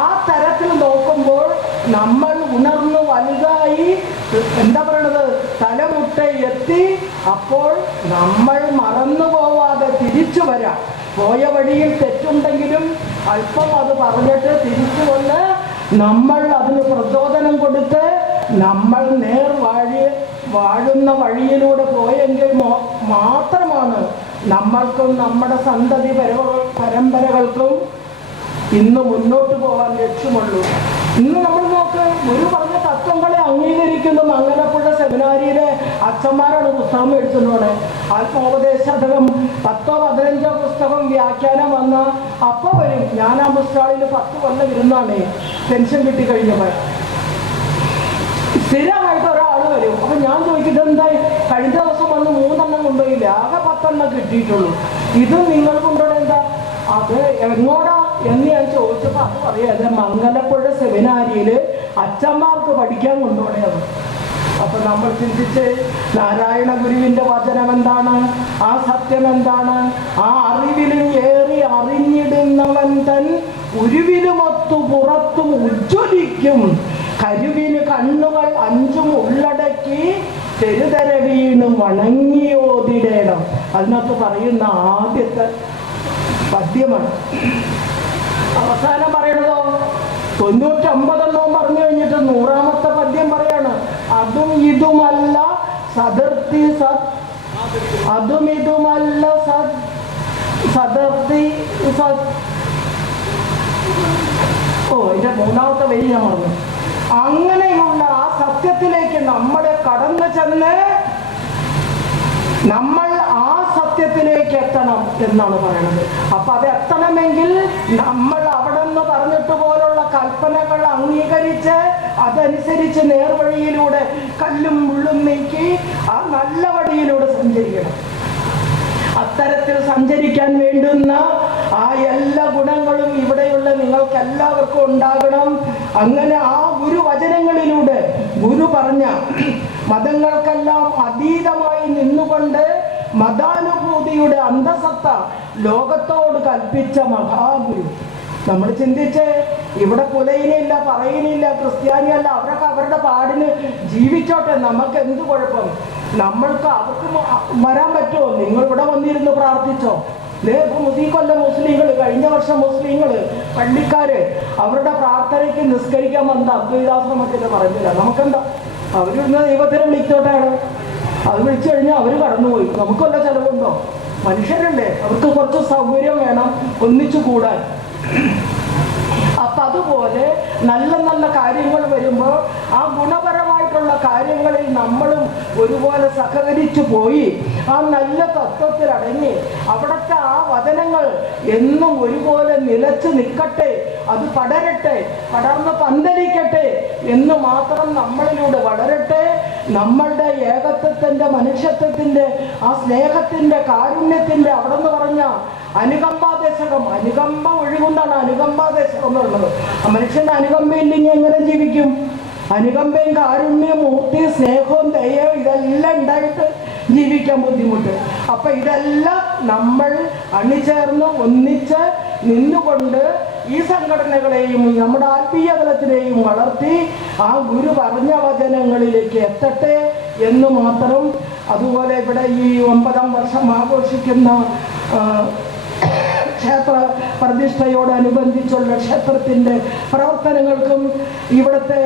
ആ തരത്തിൽ നോക്കുമ്പോൾ നമ്മൾ ഉണർന്ന് വലുതായി എന്താ പറയണത്, തലമുട്ട എത്തി. അപ്പോൾ നമ്മൾ മറന്നു പോവാതെ തിരിച്ചു വരാം. പോയ വഴിയിൽ തെറ്റുണ്ടെങ്കിലും അല്പം അത് പറഞ്ഞിട്ട് തിരിച്ചു വന്ന് നമ്മൾ അതിന് പ്രചോദനം കൊടുത്ത് നമ്മൾ വാഴുന്ന വഴിയിലൂടെ പോയെങ്കിൽ മാത്രമാണ് നമ്മൾക്കും നമ്മുടെ സന്തതി പരമ്പരകൾക്കും ഇന്ന് മുന്നോട്ട് പോകാൻ ലക്ഷ്യമുള്ളൂ. ഇന്ന് നമ്മൾ നോക്ക്, ഗുരു പറഞ്ഞ തത്വങ്ങളെ അംഗീകരിക്കുന്നു. മംഗലപ്പുഴ സെമിനാരിയിലെ അച്ഛന്മാരാണ് പുസ്തകം മേടിച്ചോളെ. ആത്മോപദേശതകം 10-15 പുസ്തകം വ്യാഖ്യാനം വന്ന അപ്പൊ വരും. ഞാൻ ആ പുസ്തകത്തിൽ 10 കൊല്ലം ഇരുന്നാണ് പെൻഷൻ കിട്ടിക്കഴിഞ്ഞപ്പോൾ. സ്ഥിരമായിട്ട് ഒരാൾ വരും. അപ്പൊ ഞാൻ ചോദിക്കുന്നത് എന്തായി, കഴിഞ്ഞ ദിവസം വന്ന് 3 എണ്ണം കൊണ്ടുപോയില്ല, ആകെ 10 എണ്ണം കിട്ടിയിട്ടുള്ളൂ. ഇത് നിങ്ങൾ കൊണ്ടുപോയി എന്താ, അത് എങ്ങോടാ എന്ന് ഞാൻ ചോദിച്ചപ്പോൾ അത് പറയാതെ മംഗലപ്പുഴ സെമിനാരിയിൽ അച്ഛന്മാർക്ക് പഠിക്കാൻ കൊണ്ടുപോയത്. അപ്പൊ നമ്മൾ ചിന്തിച്ച് നാരായണ ഗുരുവിന്റെ വചനം എന്താണ്, ആ സത്യം എന്താണ്? ആ അറിവിലും ഏറി അറിഞ്ഞിടുന്നവൻ തൻ ഉരുവിലുമൊത്തു പുറത്തും ഉജ്ജ്വലിക്കും. കരുവിന് കണ്ണുകൾ 5 ഉള്ളടക്കി തെരുതര വീണ് വണങ്ങിയോതിടേണം. അതിനകത്ത് പറയുന്ന ആദ്യത്തെ പദ്യമാണ്. അവസാനം പറയണതോ 99 പറഞ്ഞു കഴിഞ്ഞിട്ട് 100ാമത്തെ പദ്യം പറയാണ്. അതും ഇതുമല്ല സദർത്തി സത്, അതും ഇതുമല്ല സദർത്തി സത്. ഇതിന്റെ 3ാമത്തെ വരി ഞാൻ പറഞ്ഞു. അങ്ങനെയുള്ള ആ സത്യത്തിലേക്ക് നമ്മളെ കടന്നു ചെന്ന് നമ്മൾ ആ സത്യത്തിലേക്ക് എത്തണം എന്നാണ് പറയുന്നത്. അപ്പൊ അത് എത്തണമെങ്കിൽ നമ്മൾ അവിടെ നിന്ന് പറഞ്ഞിട്ട് പോലുള്ള കൽപ്പനകൾ അംഗീകരിച്ച് അതനുസരിച്ച് നേർവഴിയിലൂടെ കല്ലും മുള്ളും നീക്കി ആ നല്ല വഴിയിലൂടെ സഞ്ചരിക്കണം. അത്തരത്തിൽ സഞ്ചരിക്കാൻ വേണ്ടുന്ന ആ എല്ലാ ഗുണങ്ങളും ഇവിടെയുള്ള നിങ്ങൾക്ക് എല്ലാവർക്കും ഉണ്ടാകണം. അങ്ങനെ ആ ഗുരുവചനങ്ങളിലൂടെ ഗുരു പറഞ്ഞ മതങ്ങൾക്കെല്ലാം അതീതമായി നിന്നുകൊണ്ട് മതാനുഭൂതിയുടെ അന്തസത്ത ലോകത്തോട് കൽപ്പിച്ച മഹാഗുരു. നമ്മൾ ചിന്തിച്ച് ഇവിടെ പുലയിനില്ല, പറയിനില്ല, ക്രിസ്ത്യാനിയല്ല, അവരൊക്കെ അവരുടെ പാടിന് ജീവിച്ചോട്ടെ, നമുക്ക് എന്ത് കുഴപ്പം? നമ്മൾക്ക് അവർക്ക് വരാൻ പറ്റുമോ? നിങ്ങൾ ഇവിടെ വന്നിരുന്ന് പ്രാർത്ഥിച്ചോ? ഈ കൊല്ലം മുസ്ലിങ്ങൾ, കഴിഞ്ഞ വർഷം മുസ്ലിങ്ങൾ പള്ളിക്കാര് അവരുടെ പ്രാർത്ഥനയ്ക്ക് നിസ്കരിക്കാൻ വന്ന അദ്വൈതാശ്രമത്തിന് പറഞ്ഞില്ല. നമുക്കെന്താ, അവരിന്ന് ദൈവത്തിനെ വിളിച്ചോട്ടാണ്. അത് വിളിച്ചു കഴിഞ്ഞാൽ അവർ കടന്നുപോയി. നമുക്ക് വല്ല ചെലവുണ്ടോ? മനുഷ്യരല്ലേ, അവർക്ക് കുറച്ച് സൗകര്യം വേണം ഒന്നിച്ചു കൂടാൻ. അപ്പൊ അതുപോലെ നല്ല നല്ല കാര്യങ്ങൾ വരുമ്പോൾ ആ ഗുണപരമായിട്ടുള്ള ഇതുപോലുള്ള കാര്യങ്ങളിൽ നമ്മളും ഒരുപോലെ സഹകരിച്ചു പോയി ആ നല്ല തത്വത്തിൽ അടങ്ങി അവിടുത്തെ ആ വചനങ്ങൾ എന്നും ഒരുപോലെ നിലച്ചു നിൽക്കട്ടെ, അത് പടരട്ടെ, പടർന്ന് പന്തലിക്കട്ടെ എന്ന് മാത്രം നമ്മളിലൂടെ വളരട്ടെ. നമ്മളുടെ ഏകത്വത്തിന്റെ, മനുഷ്യത്വത്തിന്റെ, ആ സ്നേഹത്തിന്റെ, കാരുണ്യത്തിന്റെ അവിടെ നിന്ന് പറഞ്ഞ അനുകമ്പാദേശകം, അനുകമ്പ ഒഴുകുന്നതാണ് അനുകമ്പാദേശകം എന്നുള്ളത്. മനുഷ്യന് അനുകമ്പയില്ലെങ്കിൽ എങ്ങനെ ജീവിക്കും? അനുകമ്പയും കാരുണ്യവും മൂർത്തി സ്നേഹവും ദയവും ഇതെല്ലാം ഉണ്ടായിട്ട് ജീവിക്കാൻ ബുദ്ധിമുട്ട്. അപ്പൊ ഇതെല്ലാം നമ്മൾ അണിചേർന്ന് ഒന്നിച്ച് നിന്നുകൊണ്ട് ഈ സംഘടനകളെയും നമ്മുടെ ആത്മീയ തലത്തിലെയും വളർത്തി ആ ഗുരു പറഞ്ഞ വചനങ്ങളിലേക്ക് എത്തട്ടെ എന്ന് മാത്രം. അതുപോലെ ഇവിടെ ഈ 9ാം വർഷം ആഘോഷിക്കുന്ന ക്ഷേത്ര പ്രതിഷ്ഠയോടനുബന്ധിച്ചുള്ള ക്ഷേത്രത്തിൻ്റെ പ്രവർത്തനങ്ങൾക്കും ഇവിടുത്തെ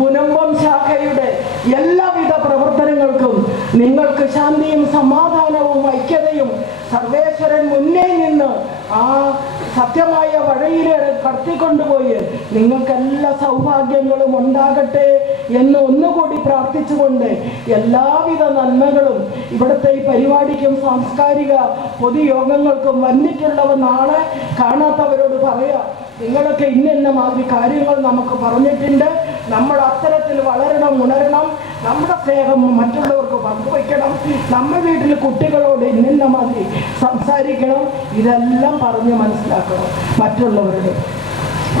മുനമ്പം ശാഖയുടെ എല്ലാവിധ പ്രവർത്തനങ്ങൾക്കും നിങ്ങൾക്ക് ശാന്തിയും സമാധാനവും ഐക്യതയും സർവേശ്വരൻ മുന്നേ നിന്ന് ആ സത്യമായ വഴിയിൽ കടത്തിക്കൊണ്ടുപോയി നിങ്ങൾക്കെല്ലാ സൗഭാഗ്യങ്ങളും ഉണ്ടാകട്ടെ എന്ന് ഒന്നുകൂടി പ്രാർത്ഥിച്ചുകൊണ്ട് എല്ലാവിധ നന്മകളും ഇവിടുത്തെ ഈ പരിപാടിക്കും സാംസ്കാരിക പൊതുയോഗങ്ങൾക്കും വന്നിട്ടുള്ളവർ നാളെ കാണാത്തവരോട് പറയാം, നിങ്ങളൊക്കെ ഇന്ന മാതിരി കാര്യങ്ങൾ നമുക്ക് പറഞ്ഞിട്ടുണ്ട്, നമ്മൾ അത്തരത്തിൽ വളരണം, ഉണരണം, നമ്മുടെ സ്നേഹം മറ്റുള്ളവർക്ക് പങ്കുവയ്ക്കണം, നമ്മുടെ വീട്ടിൽ കുട്ടികളോട് ഇന്ന മാതിരി സംസാരിക്കണം, ഇതെല്ലാം പറഞ്ഞ് മനസ്സിലാക്കണം മറ്റുള്ളവരുടെ.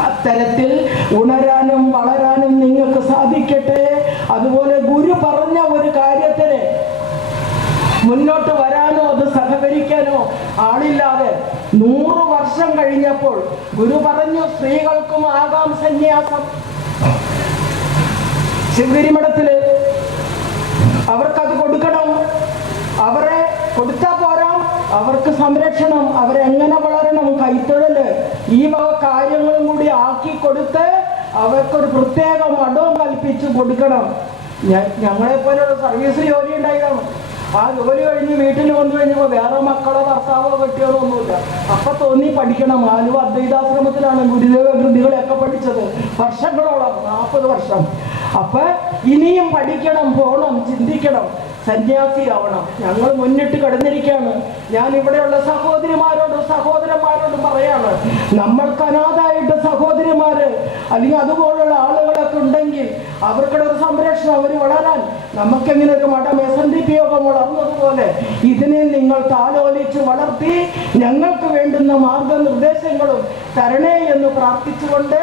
അത്തരത്തിൽ ഉണരാനും വളരാനും നിങ്ങൾക്ക് സാധിക്കട്ടെ. അതുപോലെ ഗുരു പറഞ്ഞ ഒരു കാര്യത്തിന് മുന്നോട്ട് വരാനോ അത് സഹകരിക്കാനോ ആളില്ലാതെ 100 വർഷം കഴിഞ്ഞപ്പോൾ ഗുരു പറഞ്ഞു സ്ത്രീകൾക്കും ആകാം സന്യാസം. ശിവഗിരി മഠത്തില് അവർക്കത് കൊടുക്കണം, അവരെ കൊടുത്താൽ പോരാ, അവർക്ക് സംരക്ഷണം, അവരെങ്ങനെ വളരണം, കൈത്തൊഴില്, ഈ വക കാര്യങ്ങളും കൂടി ആക്കി കൊടുത്ത് അവർക്കൊരു പ്രത്യേക മഠവും കൽപ്പിച്ച് കൊടുക്കണം. ഞങ്ങളെപ്പോലുള്ള സർവീസ് ജോലി ഉണ്ടായതാണ്. ആ ജോലി കഴിഞ്ഞ് വീട്ടിൽ വന്നു കഴിഞ്ഞപ്പോൾ വേറെ മക്കളോ ഭർത്താവോ കെട്ടിയോളോ ഒന്നുമില്ല. അപ്പൊ തോന്നി പഠിക്കണം. ആലുവ അദ്വൈതാശ്രമത്തിലാണ് ഗുരുദേവ കൃതികളൊക്കെ പഠിച്ചത്, വർഷങ്ങളോളം, 40 വർഷം. അപ്പൊ ഇനിയും പഠിക്കണം, പോകണം, ചിന്തിക്കണം, സന്യാസിയാവണം. ഞങ്ങൾ മുന്നിട്ട് കിടന്നിരിക്കുകയാണ്. ഞാൻ ഇവിടെയുള്ള സഹോദരിമാരോടും സഹോദരന്മാരോടും പറയാണ്, നമ്മൾക്ക് അനാഥായിട്ട് സഹോദരിമാര് അല്ലെങ്കിൽ അതുപോലുള്ള ആളുകളൊക്കെ ഉണ്ടെങ്കിൽ അവർക്കുടെ ഒരു സംരക്ഷണം, അവർ വളരാൻ നമുക്കെങ്ങനെ ഒരു മഠം SNDP യോഗം വളർന്നതുപോലെ ഇതിനെ നിങ്ങൾ താലോലിച്ച് വളർത്തി ഞങ്ങൾക്ക് വേണ്ടുന്ന മാർഗനിർദ്ദേശങ്ങളും തരണേ എന്ന് പ്രാർത്ഥിച്ചുകൊണ്ട്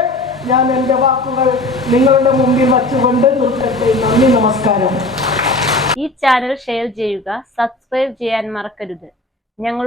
ഞാൻ എൻ്റെ വാക്കുകൾ നിങ്ങളുടെ മുമ്പിൽ വച്ചുകൊണ്ട് നിർത്തട്ടെ. നന്ദി, നമസ്കാരം. ഈ ചാനൽ ഷെയർ ചെയ്യുക, സബ്സ്ക്രൈബ് ചെയ്യാൻ മറക്കരുത്. ഞങ്ങൾ